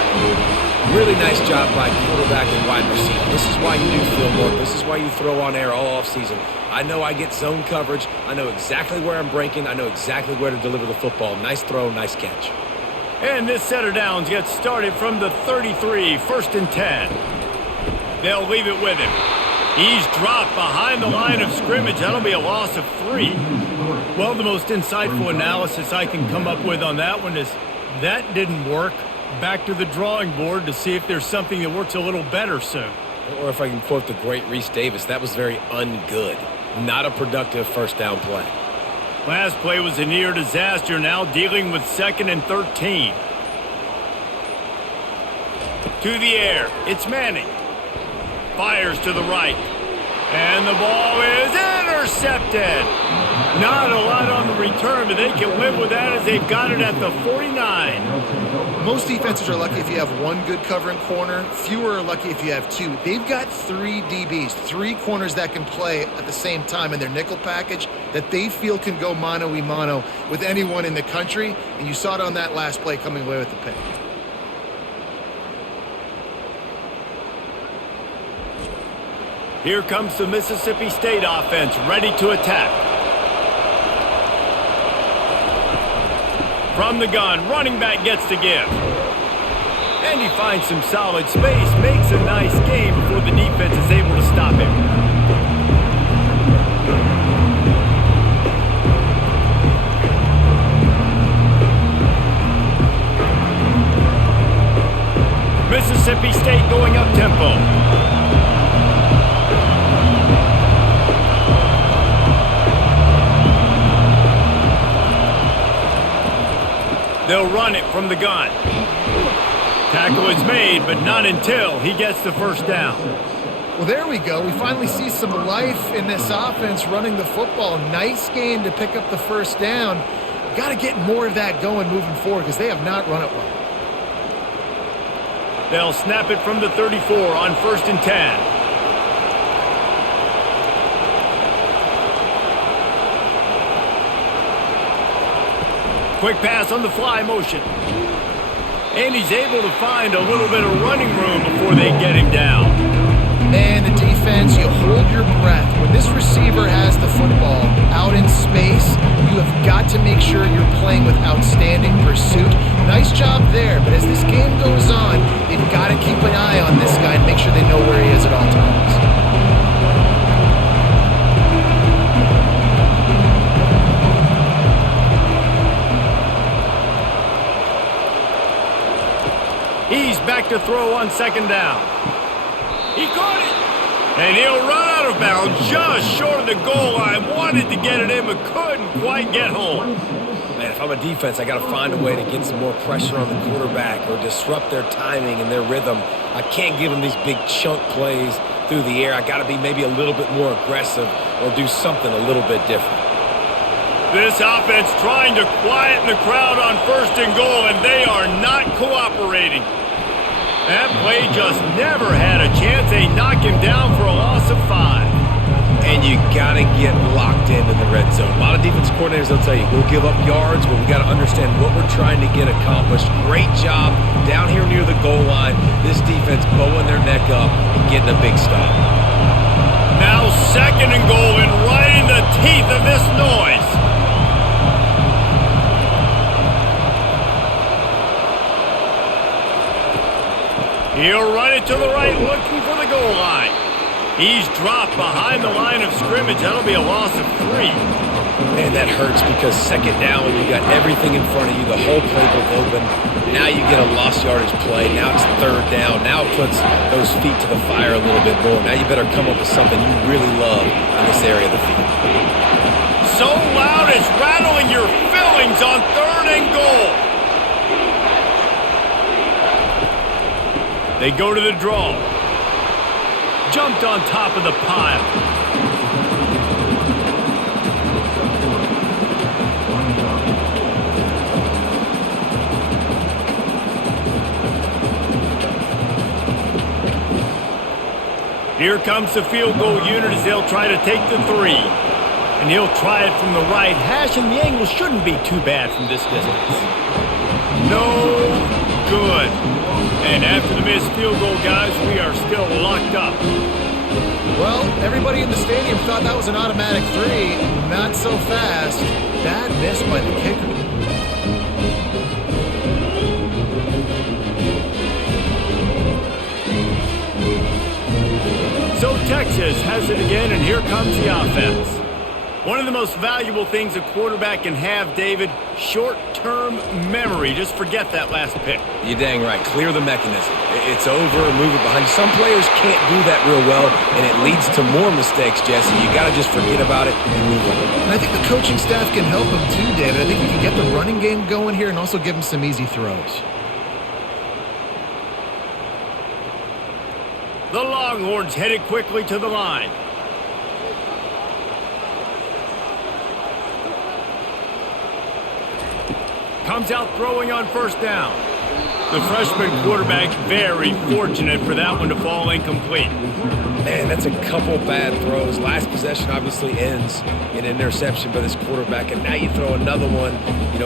Really nice job by quarterback and wide receiver. This is why you do film work. This is why you throw on air all offseason. I know I get zone coverage. I know exactly where I'm breaking. I know exactly where to deliver the football. Nice throw, nice catch. And this set of downs gets started from the 33, first and 10. They'll leave it with him. He's dropped behind the line of scrimmage. That'll be a loss of 3. Well, the most insightful analysis I can come up with on that one is that didn't work. Back to the drawing board to see if there's something that works a little better soon. Or if I can quote the great Reese Davis, that was very ungood. Not a productive first down play. Last play was a near disaster, now dealing with 2nd and 13. To the air, it's Manning. Fires to the right. And the ball is intercepted. Not a lot on the return, but they can live with that as they've got it at the 49. Most defenses are lucky if you have one good covering corner. Fewer are lucky if you have 2. They've got 3 DBs, 3 corners that can play at the same time in their nickel package that they feel can go mano-a-mano with anyone in the country. And you saw it on that last play coming away with the pick. Here comes the Mississippi State offense, ready to attack. From the gun, running back gets to give. And he finds some solid space, makes a nice game before the defense is able to stop him. Mississippi State going up tempo. They'll run it from the gun. Tackle is made, but not until he gets the first down. Well, there we go. We finally see some life in this offense running the football. Nice game to pick up the first down. Got to get more of that going moving forward because they have not run it well. They'll snap it from the 34 on 1st and 10. Quick pass on the fly motion. And he's able to find a little bit of running room before they get him down. Man, the defense, you hold your breath. When this receiver has the football out in space, you have got to make sure you're playing with outstanding pursuit. Nice job there, but as this game goes on, they've got to keep an eye on this guy and make sure they know where he is at all times. He's back to throw on 2nd down. He caught it. And he'll run out of bounds just short of the goal line. Wanted to get it in, but couldn't quite get home. Man, if I'm a defense, I got to find a way to get some more pressure on the quarterback or disrupt their timing and their rhythm. I can't give them these big chunk plays through the air. I got to be maybe a little bit more aggressive or do something a little bit different. This offense trying to quieten the crowd on 1st and goal, and they are not cooperating. That play just never had a chance. They knock him down for a loss of 5. And you got to get locked in the red zone. A lot of defense coordinators, they'll tell you, we'll give up yards, but we got to understand what we're trying to get accomplished. Great job down here near the goal line. This defense bowing their neck up and getting a big stop. Now 2nd and goal, and right in the teeth of this noise. He'll run it to the right, looking for the goal line. He's dropped behind the line of scrimmage. That'll be a loss of 3. Man, that hurts because 2nd down, you got everything in front of you, the whole playbook open. Now you get a lost yardage play. Now it's 3rd down. Now it puts those feet to the fire a little bit more. Now you better come up with something you really love in this area of the field. So loud it's rattling your fillings on 3rd and goal. They go to the draw. Jumped on top of the pile. Here comes the field goal unit as they'll try to take the 3. And he'll try it from the right hash, and the angle shouldn't be too bad from this distance. No good. And after the missed field goal, guys, we are still locked up. Well, everybody in the stadium thought that was an automatic 3. Not so fast. Bad miss by the kicker. So Texas has it again, and here comes the offense. One of the most valuable things a quarterback can have, David, short-term memory. Just forget that last pick. You're dang right. Clear the mechanism. It's over, move it behind you. Some players can't do that real well, and it leads to more mistakes, Jesse. You got to just forget about it and move on. And I think the coaching staff can help him too, David. I think you can get the running game going here and also give him some easy throws. The Longhorns headed quickly to the line. Comes out throwing on first down. The freshman quarterback very fortunate for that one to fall incomplete. Man, that's a couple bad throws. Last possession obviously ends in an interception by this quarterback, and now you throw another one,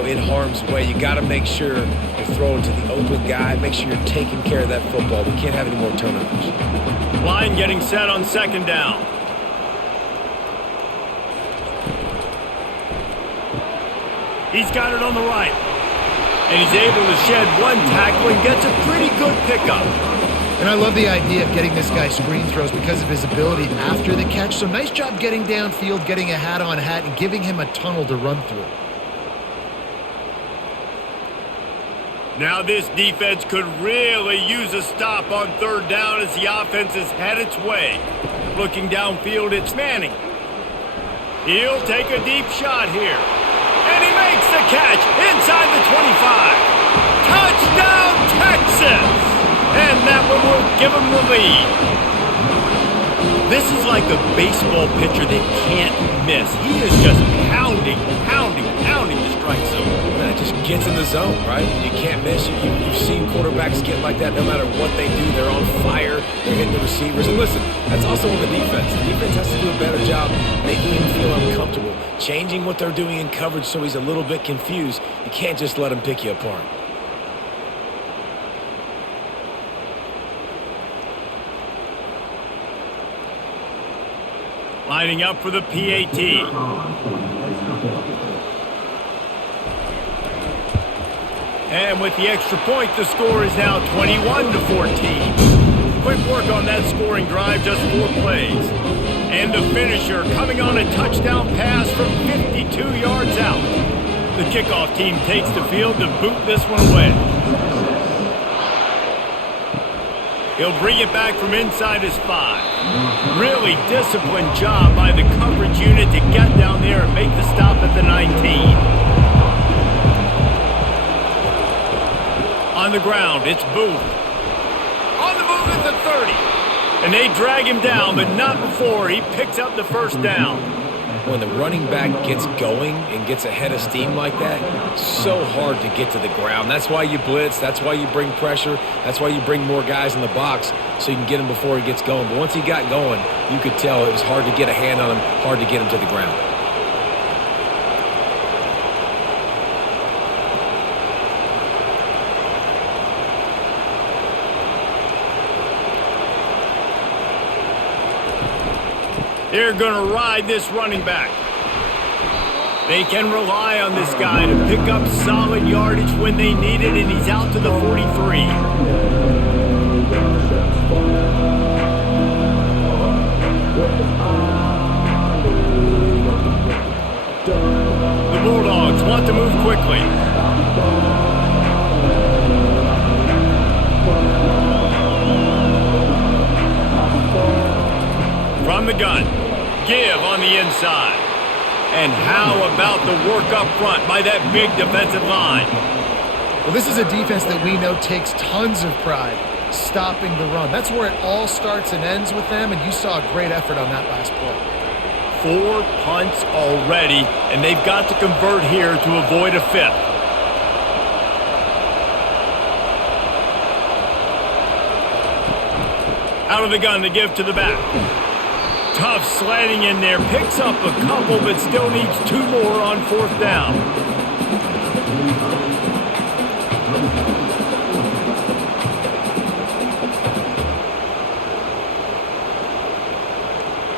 in harm's way. You got to make sure you're throwing to the open guy. Make sure you're taking care of that football. We can't have any more turnovers. Line getting set on second down. He's got it on the right. And he's able to shed one tackle and gets a pretty good pickup. And I love the idea of getting this guy screen throws because of his ability after the catch. So nice job getting downfield, getting a hat-on hat, and giving him a tunnel to run through. Now this defense could really use a stop on third down as the offense has had its way. Looking downfield, it's Manning. He'll take a deep shot here. And he makes the catch inside the 25. Touchdown, Texas! And that one will give him the lead. This is like a baseball pitcher that can't miss. He is just pounding the strike zone. Man, it just gets in the zone, right? You can't miss. You've seen quarterbacks get like that no matter what they do. They're on fire. They're hitting the receivers. And listen, that's also on the defense. The defense has to do a better job making him feel uncomfortable, changing what they're doing in coverage so he's a little bit confused. You can't just let him pick you apart. Lining up for the PAT. And with the extra point, the score is now 21-14. Quick work on that scoring drive, just 4 plays. And the finisher coming on a touchdown pass from 52 yards out. The kickoff team takes the field to boot this one away. He'll bring it back from inside his 5. Really disciplined job by the coverage unit to get down there and make the stop at the 19. On the ground, it's Booth. On the move at the 30. And they drag him down, but not before he picks up the first down. When the running back gets going and gets ahead of steam like that, it's so hard to get to the ground. That's why you blitz. That's why you bring pressure. That's why you bring more guys in the box so you can get him before he gets going. But once he got going, you could tell it was hard to get a hand on him, hard to get him to the ground. They're going to ride this running back. They can rely on this guy to pick up solid yardage when they need it, and he's out to the 43. The Bulldogs want to move quickly. From the gun, give on the inside. And how about the work up front by that big defensive line? Well, this is a defense that we know takes tons of pride stopping the run. That's where it all starts and ends with them, and you saw a great effort on that last play. 4 punts already, and they've got to convert here to avoid a 5th. Out of the gun to give to the back. Tough sliding in there, picks up a couple, but still needs 2 more on 4th down.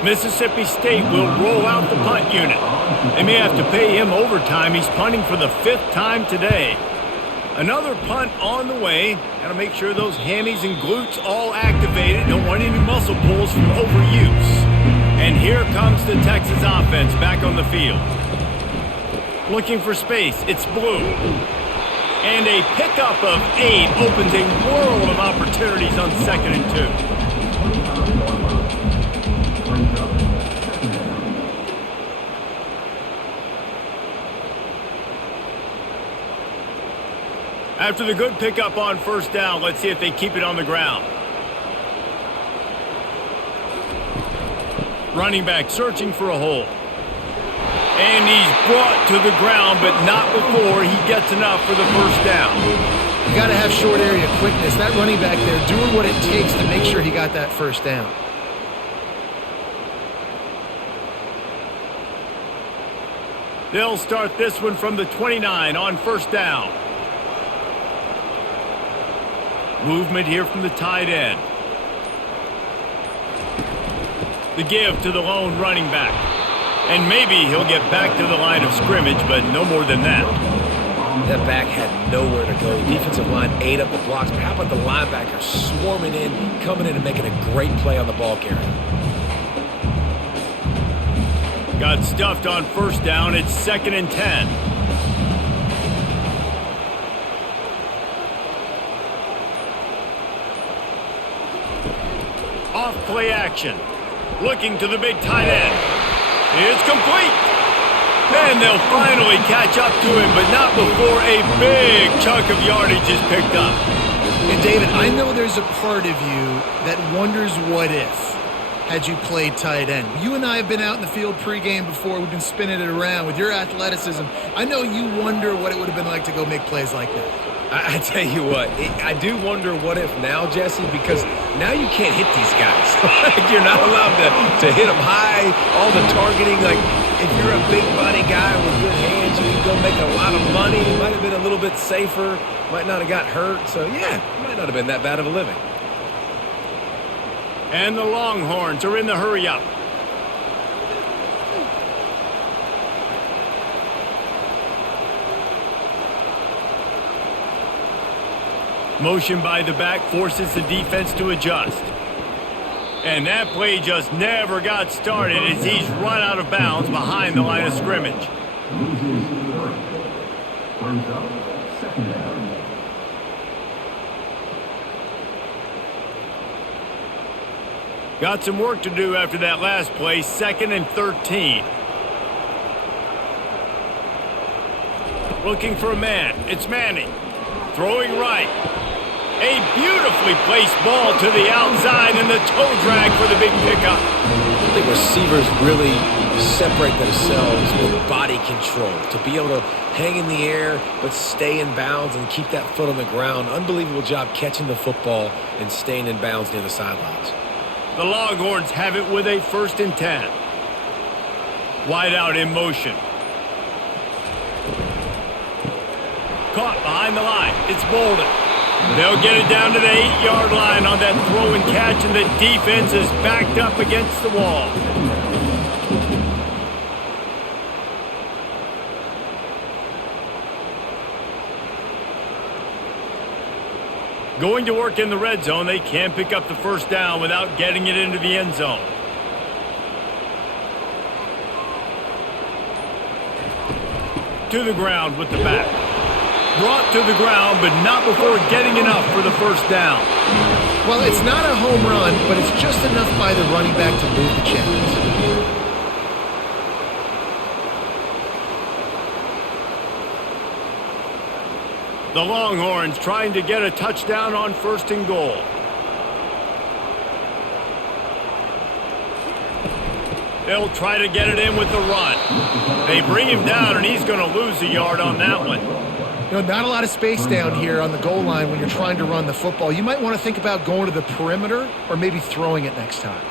Mississippi State will roll out the punt unit. They may have to pay him overtime. He's punting for the 5th time today. Another punt on the way. Got to make sure those hammies and glutes all activated. Don't want any muscle pulls from overuse. And here comes the Texas offense back on the field. Looking for space. It's Blue. And a pickup of 8 opens a world of opportunities on 2nd and 2. After the good pickup on 1st down, let's see if they keep it on the ground. Running back searching for a hole. And he's brought to the ground, but not before he gets enough for the 1st down. You got to have short area quickness. That running back there doing what it takes to make sure he got that 1st down. They'll start this one from the 29 on 1st down. Movement here from the tight end. The give to the lone running back. And maybe he'll get back to the line of scrimmage, but no more than that. That back had nowhere to go. The defensive line ate up the blocks. But how about the linebacker swarming in, coming in and making a great play on the ball carrier? Got stuffed on 1st down. It's 2nd and 10. Off play action. Looking to the big tight end. It's complete. And they'll finally catch up to him, but not before a big chunk of yardage is picked up. And David, I know there's a part of you that wonders what if had you played tight end. You and I have been out in the field pregame before. We've been spinning it around with your athleticism. I know you wonder what it would have been like to go make plays like that. I tell you what, I do wonder what if now, Jesse, because now you can't hit these guys. You're not allowed to hit them high, all the targeting. Like, if you're a big body guy with good hands, you can go make a lot of money. It might have been a little bit safer, might not have got hurt. So, yeah, it might not have been that bad of a living. And the Longhorns are in the hurry-up. Motion by the back forces the defense to adjust. And that play just never got started as he's run out of bounds behind the line of scrimmage. Got some work to do after that last play, 2nd and 13. Looking for a man. It's Manning. Throwing right. A beautifully placed ball to the outside and the toe drag for the big pickup. I think receivers really separate themselves with body control to be able to hang in the air but stay in bounds and keep that foot on the ground. Unbelievable job catching the football and staying in bounds near the sidelines. The Longhorns have it with a 1st and 10. Wide out in motion. Caught behind the line. It's Bolden. They'll get it down to the 8-yard line on that throw and catch, and the defense is backed up against the wall. Going to work in the red zone. They can't pick up the 1st down without getting it into the end zone. To the ground with the back. Brought to the ground, but not before getting enough for the 1st down. Well, it's not a home run, but it's just enough by the running back to move the chains. The Longhorns trying to get a touchdown on 1st and goal. They'll try to get it in with the run. They bring him down, and he's going to lose a yard on that one. You know, not a lot of space down here on the goal line when you're trying to run the football. You might want to think about going to the perimeter or maybe throwing it next time.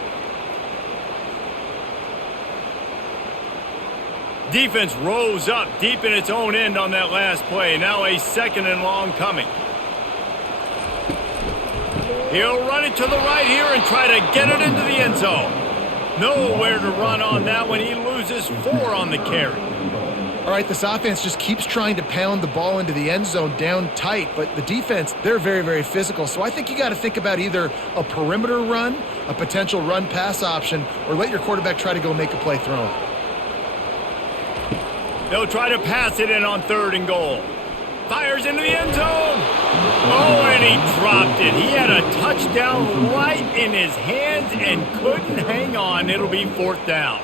Defense rose up deep in its own end on that last play. Now a 2nd and long coming. He'll run it to the right here and try to get it into the end zone. Nowhere to run on that one. He loses 4 on the carry. All right, this offense just keeps trying to pound the ball into the end zone down tight, but the defense, they're very, very physical. So I think you got to think about either a perimeter run, a potential run-pass option, or let your quarterback try to go make a play throwing. They'll try to pass it in on 3rd and goal. Fires into the end zone. Oh, and he dropped it. He had a touchdown right in his hands and couldn't hang on. It'll be 4th down.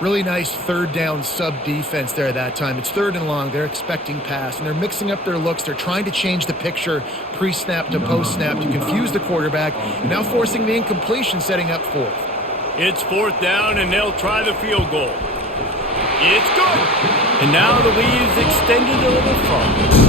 Really nice 3rd down sub defense there that time. It's 3rd and long. They're expecting pass, and they're mixing up their looks. They're trying to change the picture pre-snap to post-snap to confuse the quarterback, and now forcing the incompletion, setting up 4th. It's 4th down, and they'll try the field goal. It's good. And now the lead is extended a little further.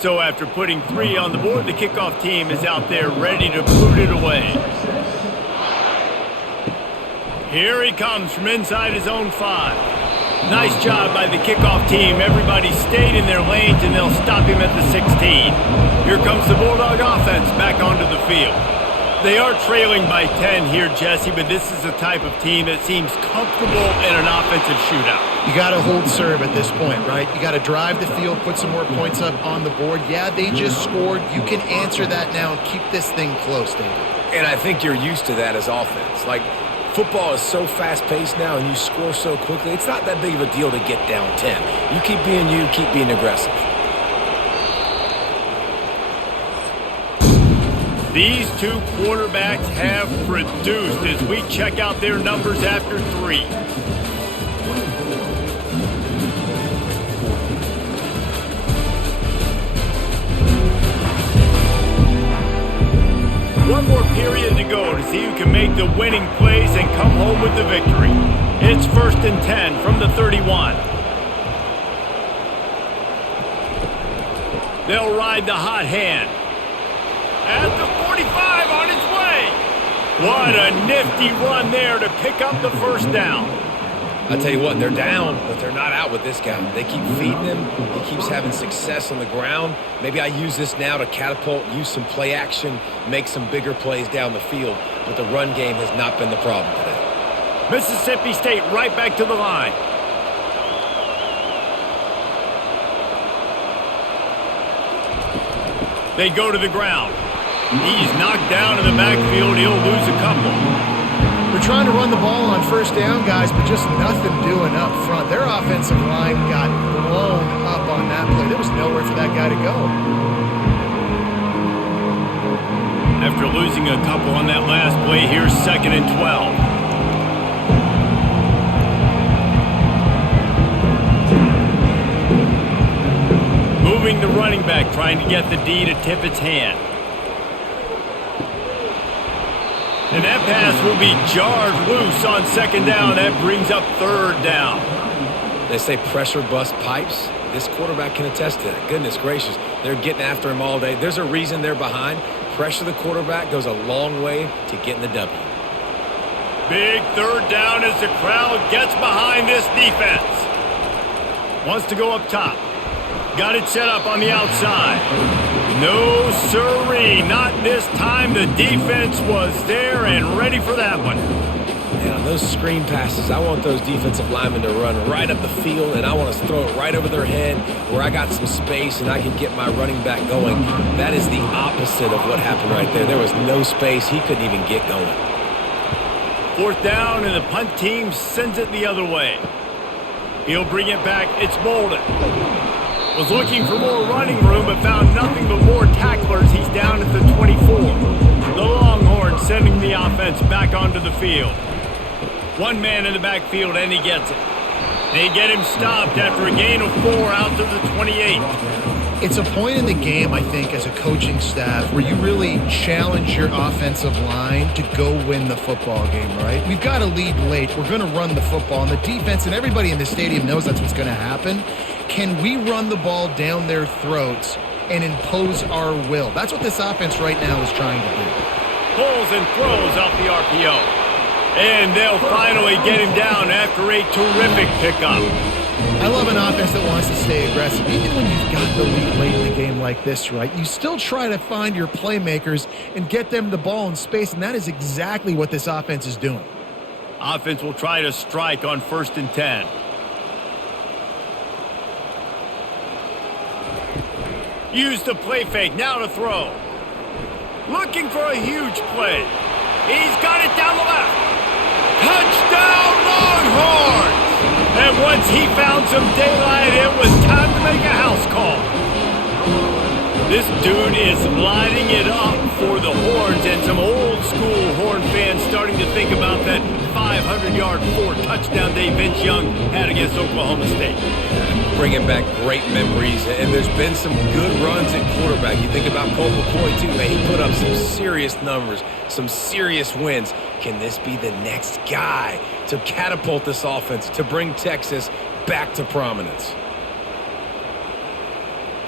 So after putting 3 on the board, the kickoff team is out there ready to boot it away. Here he comes from inside his own 5. Nice job by the kickoff team. Everybody stayed in their lanes, and they'll stop him at the 16. Here comes the Bulldog offense back onto the field. They are trailing by 10 here, Jesse, but this is the type of team that seems comfortable in an offensive shootout. You got to hold serve at this point, right? You got to drive the field, put some more points up on the board. Yeah, they just scored. You can answer that now and keep this thing close, David. And I think you're used to that as offense. Like, football is so fast-paced now, and you score so quickly. It's not that big of a deal to get down 10. You keep being you, keep being aggressive. These 2 quarterbacks have produced as we check out their numbers after 3. One more period to go to see who can make the winning plays and come home with the victory. It's 1st and 10 from the 31. They'll ride the hot hand. At the 45 on its way. What a nifty run there to pick up the 1st down. I tell you what, they're down, but they're not out with this guy. They keep feeding him. He keeps having success on the ground. Maybe I use this now to catapult, use some play action, make some bigger plays down the field. But the run game has not been the problem today. Mississippi State right back to the line. They go to the ground. He's knocked down in the backfield. He'll lose a couple. They're trying to run the ball on 1st down, guys, but just nothing doing up front. Their offensive line got blown up on that play. There was nowhere for that guy to go. After losing a couple on that last play, here's 2nd and 12. Moving the running back, trying to get the D to tip its hand. And that pass will be jarred loose on 2nd down. That brings up 3rd down. They say pressure bust pipes. This quarterback can attest to that. Goodness gracious, they're getting after him all day. There's a reason they're behind. Pressure the quarterback goes a long way to getting the W. Big 3rd down as the crowd gets behind this defense. Wants to go up top. Got it set up on the outside. No sirree, not this time. The defense was there and ready for that one. And on those screen passes, I want those defensive linemen to run right up the field, and I want to throw it right over their head where I got some space and I can get my running back going. That is the opposite of what happened right there. There was no space. He couldn't even get going. 4th down, and the punt team sends it the other way. He'll bring it back. It's Bolden. Was looking for more running room, but found nothing but more tacklers. He's down at the 24. The Longhorns sending the offense back onto the field. One man in the backfield, and he gets it. They get him stopped after a gain of 4 out to the 28. It's a point in the game, I think, as a coaching staff where you really challenge your offensive line to go win the football game, right? We've got a lead late. We're going to run the football. And the defense and everybody in the stadium knows that's what's going to happen. Can we run the ball down their throats and impose our will? That's what this offense right now is trying to do. Pulls and throws off the RPO. And they'll finally get him down after a terrific pickup. I love an offense that wants to stay aggressive. Even when you've got the lead late in the game like this, right, you still try to find your playmakers and get them the ball in space, and that is exactly what this offense is doing. Offense will try to strike on 1st and 10. Use the play fake, now to throw. Looking for a huge play. He's got it down the left. Touchdown Longhorns! And once he found some daylight, it was time to make a house call. This dude is lighting it up for the Horns, and some old school Horn fans starting to think about that 500-yard 4-touchdown day Vince Young had against Oklahoma State. Bringing back great memories, and there's been some good runs at quarterback. You think about Colt McCoy, too, man. He put up some serious numbers, some serious wins. Can this be the next guy to catapult this offense, to bring Texas back to prominence?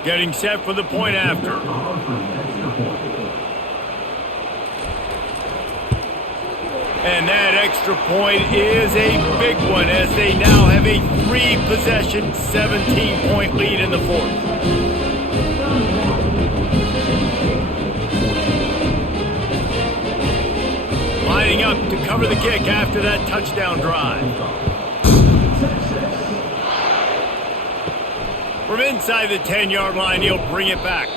Getting set for the point after. And that extra point is a big one as they now have a 3-possession, 17-point lead in the 4th. Lining up to cover the kick after that touchdown drive. From inside the 10-yard line, he'll bring it back.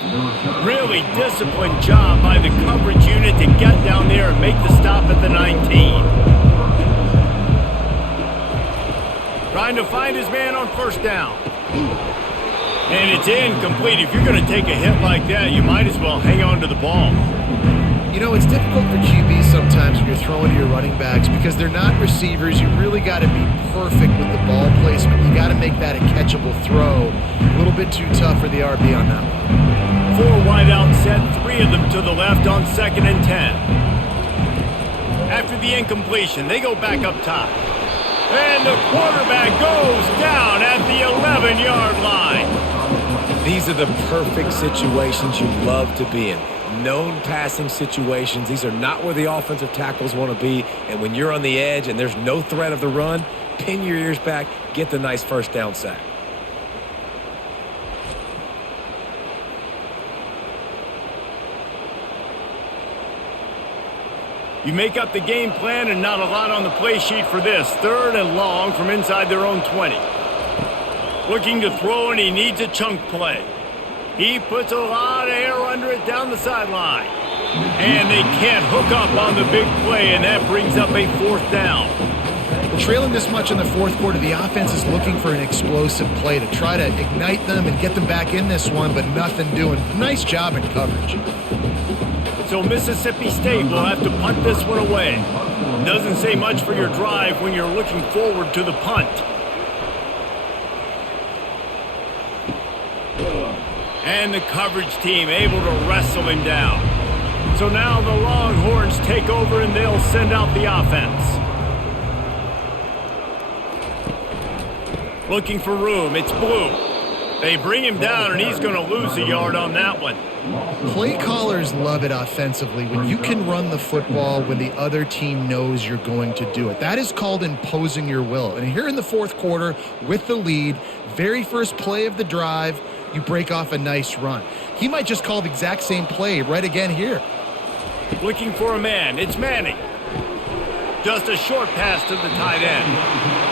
Really disciplined job by the coverage unit to get down there and make the stop at the 19. Trying to find his man on 1st down. And it's incomplete. If you're going to take a hit like that, you might as well hang on to the ball. You know, it's difficult for QBs sometimes when you're throwing to your running backs because they're not receivers. You really got to be perfect with the ball placement. You got to make that a catchable throw. A little bit too tough for the RB on that one. 4 wide out set, 3 of them to the left on 2nd and 10. After the incompletion, they go back up top. And the quarterback goes down at the 11-yard line. These are the perfect situations you love to be in. Known passing situations. These are not where the offensive tackles want to be. And when you're on the edge and there's no threat of the run, pin your ears back, get the nice 1st down sack. You make up the game plan and not a lot on the play sheet for this. 3rd and long from inside their own 20. Looking to throw, and he needs a chunk play. He puts a lot of air under it down the sideline. And they can't hook up on the big play, and that brings up a 4th down. Well, trailing this much in the 4th quarter, the offense is looking for an explosive play to try to ignite them and get them back in this one, but nothing doing. Nice job in coverage. So Mississippi State will have to punt this one away. Doesn't say much for your drive when you're looking forward to the punt. And the coverage team able to wrestle him down. So now the Longhorns take over and they'll send out the offense. Looking for room, it's Blue. They bring him down and he's going to lose a yard on that one. Play callers love it offensively when you can run the football when the other team knows you're going to do it. That is called imposing your will. And here in the 4th quarter with the lead, very first play of the drive, you break off a nice run. He might just call the exact same play right again here. Looking for a man, it's Manning. Just a short pass to the tight end.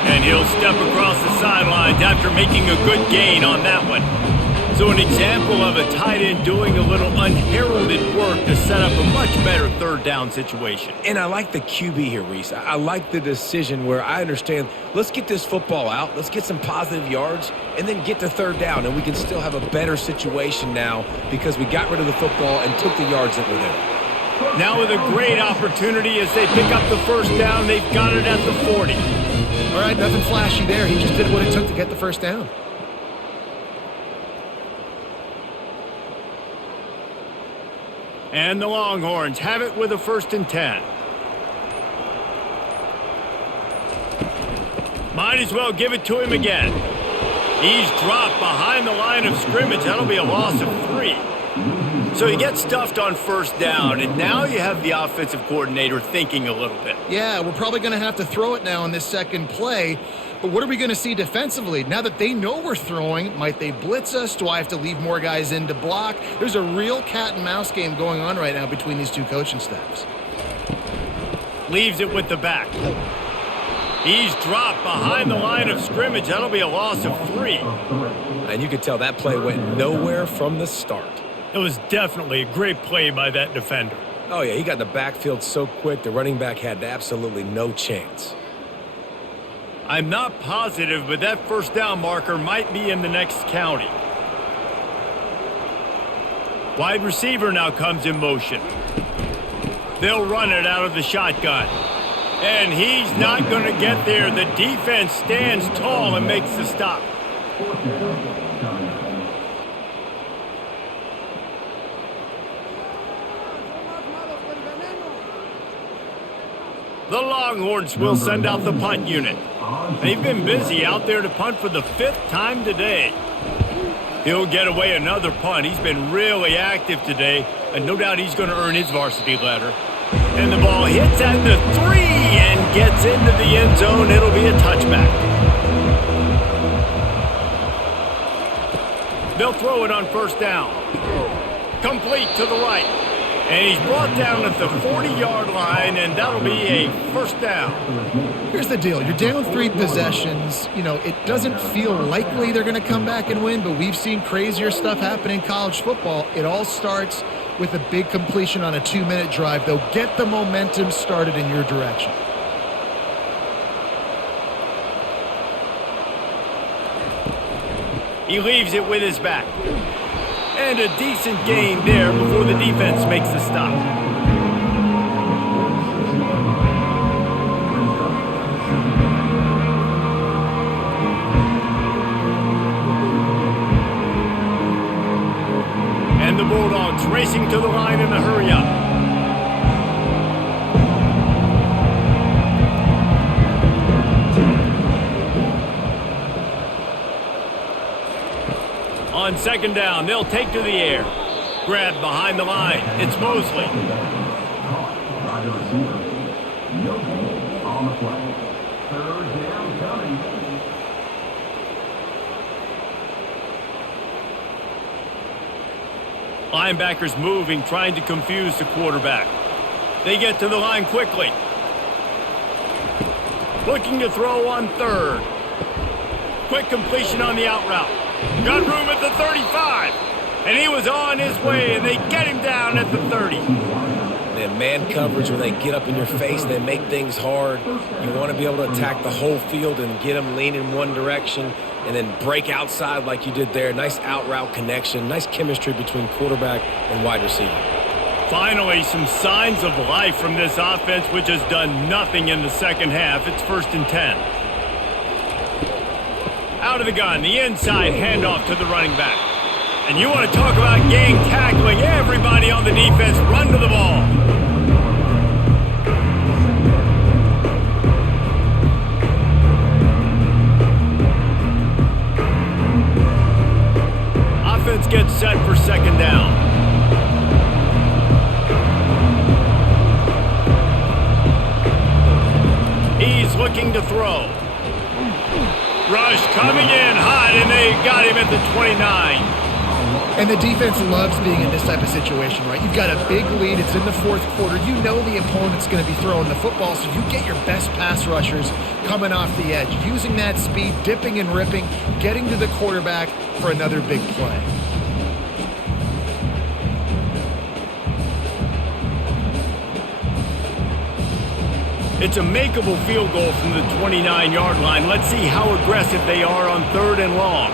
And he'll step across the sidelines after making a good gain on that one. So an example of a tight end doing a little unheralded work to set up a much better third down situation. And I like the QB here, Reese. I like the decision where I understand, let's get this football out, let's get some positive yards, and then get to third down, and we can still have a better situation now because we got rid of the football and took the yards that were there. Now with a great opportunity as they pick up the first down, they've got it at the 40. All right, nothing flashy there. He just did what it took to get the first down. And the Longhorns have it with a 1st and 10. Might as well give it to him again. He's dropped behind the line of scrimmage. That'll be a loss of 3. So he gets stuffed on first down, and now you have the offensive coordinator thinking a little bit. Yeah, we're probably going to have to throw it now in this second play. But what are we going to see defensively? Now that they know we're throwing, might they blitz us? Do I have to leave more guys in to block? There's a real cat and mouse game going on right now between these two coaching staffs. Leaves it with the back. He's dropped behind the line of scrimmage. That'll be a loss of 3. And you could tell that play went nowhere from the start. It was definitely a great play by that defender. Oh, yeah, he got in the backfield so quick, the running back had absolutely no chance. I'm not positive, but that first down marker might be in the next county. Wide receiver now comes in motion. They'll run it out of the shotgun. And he's not going to get there. The defense stands tall and makes the stop. The Longhorns will send out the punt unit. They've been busy out there to punt for the 5th time today. He'll get away another punt. He's been really active today, and no doubt he's going to earn his varsity letter. And the ball hits at the 3 and gets into the end zone. It'll be a touchback. They'll throw it on first down. Complete to the right. And he's brought down at the 40-yard line, and that'll be a first down. Here's the deal. You're down 3 possessions. You know, it doesn't feel likely they're going to come back and win, but we've seen crazier stuff happen in college football. It all starts with a big completion on a 2-minute drive. They'll get the momentum started in your direction. He leaves it with his back. And a decent gain there before the defense makes the stop. And the Bulldogs racing to the line in a hurry-up. On second down, they'll take to the air. Grab behind the line. It's Mosley. Linebackers moving, trying to confuse the quarterback. They get to the line quickly. Looking to throw on third. Quick completion on the out route. Got room at the 35. And he was on his way, and they get him down at the 30. Man coverage, when they get up in your face, they make things hard. You want to be able to attack the whole field and get them leaning one direction and then break outside like you did there. Nice out route connection, nice chemistry between quarterback and wide receiver. Finally, some signs of life from this offense, which has done nothing in the second half. It's 1st and 10. Out of the gun, the inside handoff to the running back. And you want to talk about gang tackling. Everybody on the defense run to the ball. Offense gets set for second down. He's looking to throw. Rush coming in hot, and they got him at the 29. And the defense loves being in this type of situation, right? You've got a big lead. It's in the 4th quarter. You know the opponent's going to be throwing the football, so you get your best pass rushers coming off the edge, using that speed, dipping and ripping, getting to the quarterback for another big play. It's a makeable field goal from the 29-yard line. Let's see how aggressive they are on 3rd and long.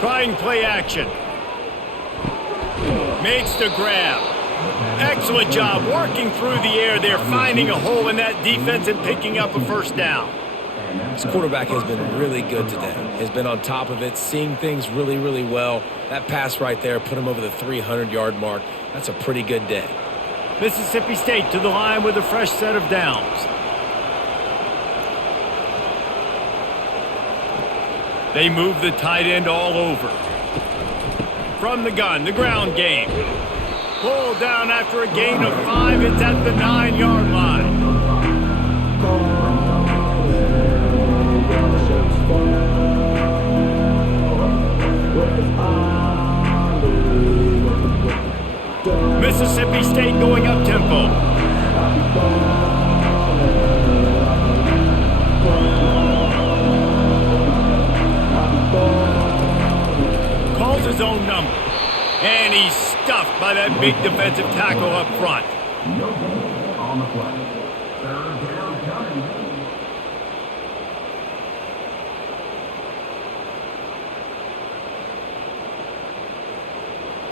Trying play action. Makes the grab. Excellent job working through the air there, finding a hole in that defense and picking up a first down. This quarterback has been really good today. Has been on top of it, seeing things really, really well. That pass right there put him over the 300-yard mark. That's a pretty good day. Mississippi State to the line with a fresh set of downs. They move the tight end all over. From the gun, the ground game. Pulled down after a gain of 5. It's at the 9-yard line. Mississippi State going up tempo. Calls his own number. And he's stuffed by that big defensive tackle up front. On the play. 3rd down coming.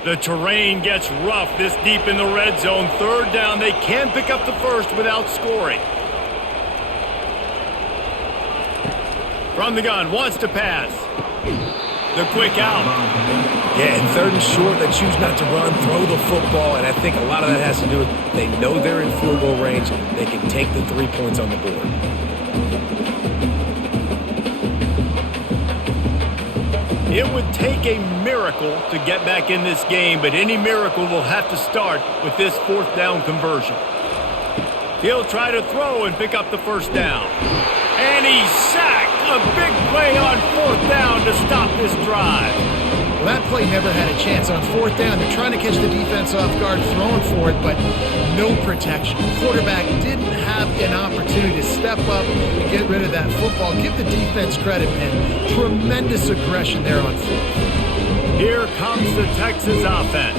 The terrain gets rough this deep in the red zone. 3rd down. They can pick up the first without scoring. From the gun, wants to pass. The quick out. Yeah, and 3rd and short, they choose not to run, throw the football, and I think a lot of that has to do with they know they're in field goal range. They can take the 3 points on the board. It would take a miracle to get back in this game, but any miracle will have to start with this 4th down conversion. He'll try to throw and pick up the first down. And he's sacked. A big play on 4th down to stop this drive. Well, that play never had a chance. On 4th down, they're trying to catch the defense off guard, throwing for it, but no protection. The quarterback didn't have an opportunity to step up and get rid of that football. Give the defense credit, man. Tremendous aggression there on 4th. Here comes the Texas offense.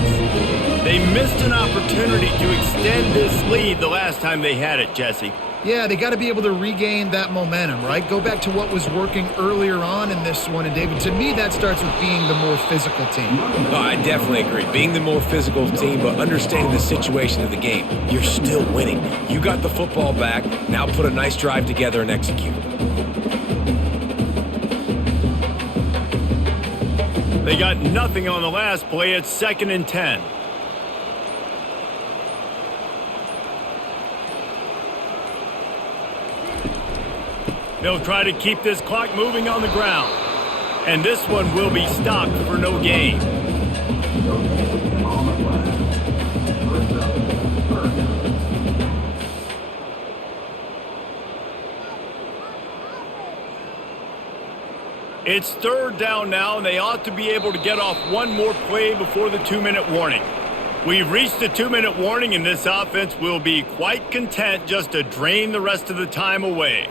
They missed an opportunity to extend this lead the last time they had it, Jesse. Yeah, they got to be able to regain that momentum, right? Go back to what was working earlier on in this one. And, David, to me, that starts with being the more physical team. No, I definitely agree. Being the more physical team, but understanding the situation of the game. You're still winning. You got the football back. Now put a nice drive together and execute. They got nothing on the last play. It's 2nd and 10. They'll try to keep this clock moving on the ground. And this one will be stopped for no gain. It's 3rd down now, and they ought to be able to get off one more play before the 2-minute warning. We've reached the 2-minute warning, and this offense will be quite content just to drain the rest of the time away.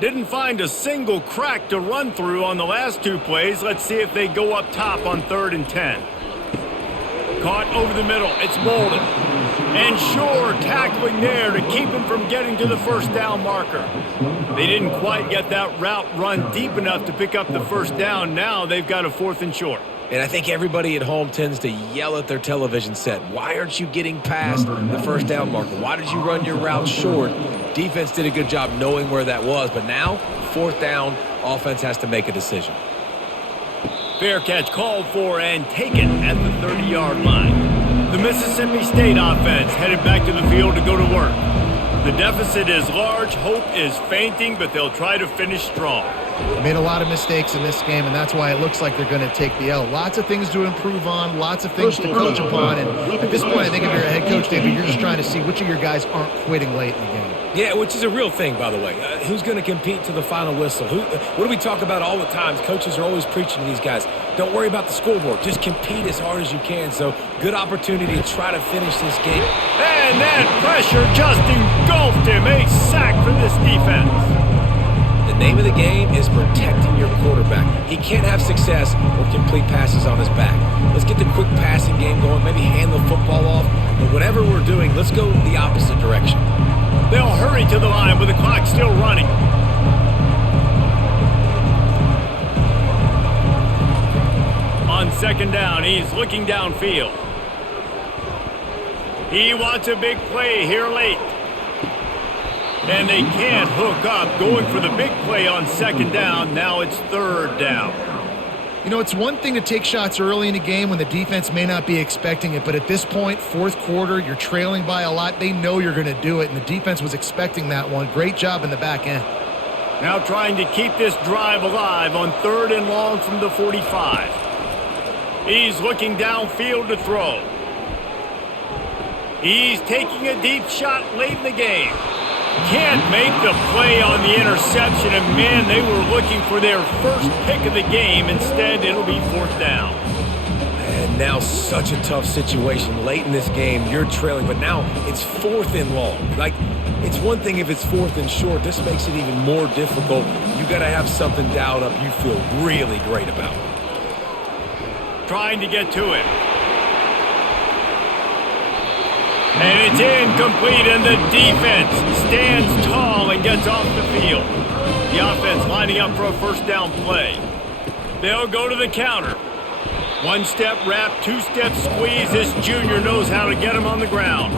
Didn't find a single crack to run through on the last 2 plays. Let's see if they go up top on 3rd and 10. Caught over the middle. It's Bolden. And Shore tackling there to keep him from getting to the first down marker. They didn't quite get that route run deep enough to pick up the first down. Now they've got a 4th and short. And I think everybody at home tends to yell at their television set. Why aren't you getting past the first down marker? Why did you run your route short? Defense did a good job knowing where that was, but now, 4th down, offense has to make a decision. Fair catch called for and taken at the 30-yard line. The Mississippi State offense headed back to the field to go to work. The deficit is large, hope is fainting, but they'll try to finish strong. They made a lot of mistakes in this game, and that's why it looks like they're going to take the L. Lots of things to improve on, lots of things to coach upon, and at this point, I think if you're a head coach, David, you're just trying to see which of your guys aren't quitting late in the game. Yeah, which is a real thing, by the way. Who's going to compete to the final whistle? What do we talk about all the time? Coaches are always preaching to these guys. Don't worry about the scoreboard. Just compete as hard as you can. So, good opportunity to try to finish this game. And that pressure just engulfed him. A sack for this defense. The Name of the game is protecting your quarterback. He can't have success or complete passes on his back. Let's get the quick passing game going, maybe hand the football off. But whatever we're doing, let's go the opposite direction. They'll hurry to the line with the clock still running. On second down, he's looking downfield. He wants a big play here late. And they can't hook up, going for the big play on second down. Now it's third down. You know, it's one thing to take shots early in a game when the defense may not be expecting it, but at this point, fourth quarter, you're trailing by a lot. They know you're going to do it, and the defense was expecting that one. Great job in the back end. Now trying to keep this drive alive on third and long from the 45. He's looking downfield to throw. He's taking a deep shot late in the game. Can't make the play on the interception, and man, they were looking for their first pick of the game. Instead, it'll be fourth down. And now such a tough situation. Late in this game, you're trailing, but now it's fourth and long. Like, it's one thing if it's fourth and short. This makes it even more difficult. You got to have something dialed up you feel really great about. Trying to get to it. And it's incomplete, and the defense stands tall and gets off the field. The offense lining up for a first down play. They'll go to the counter. One-step wrap, two-step squeeze. This junior knows how to get him on the ground.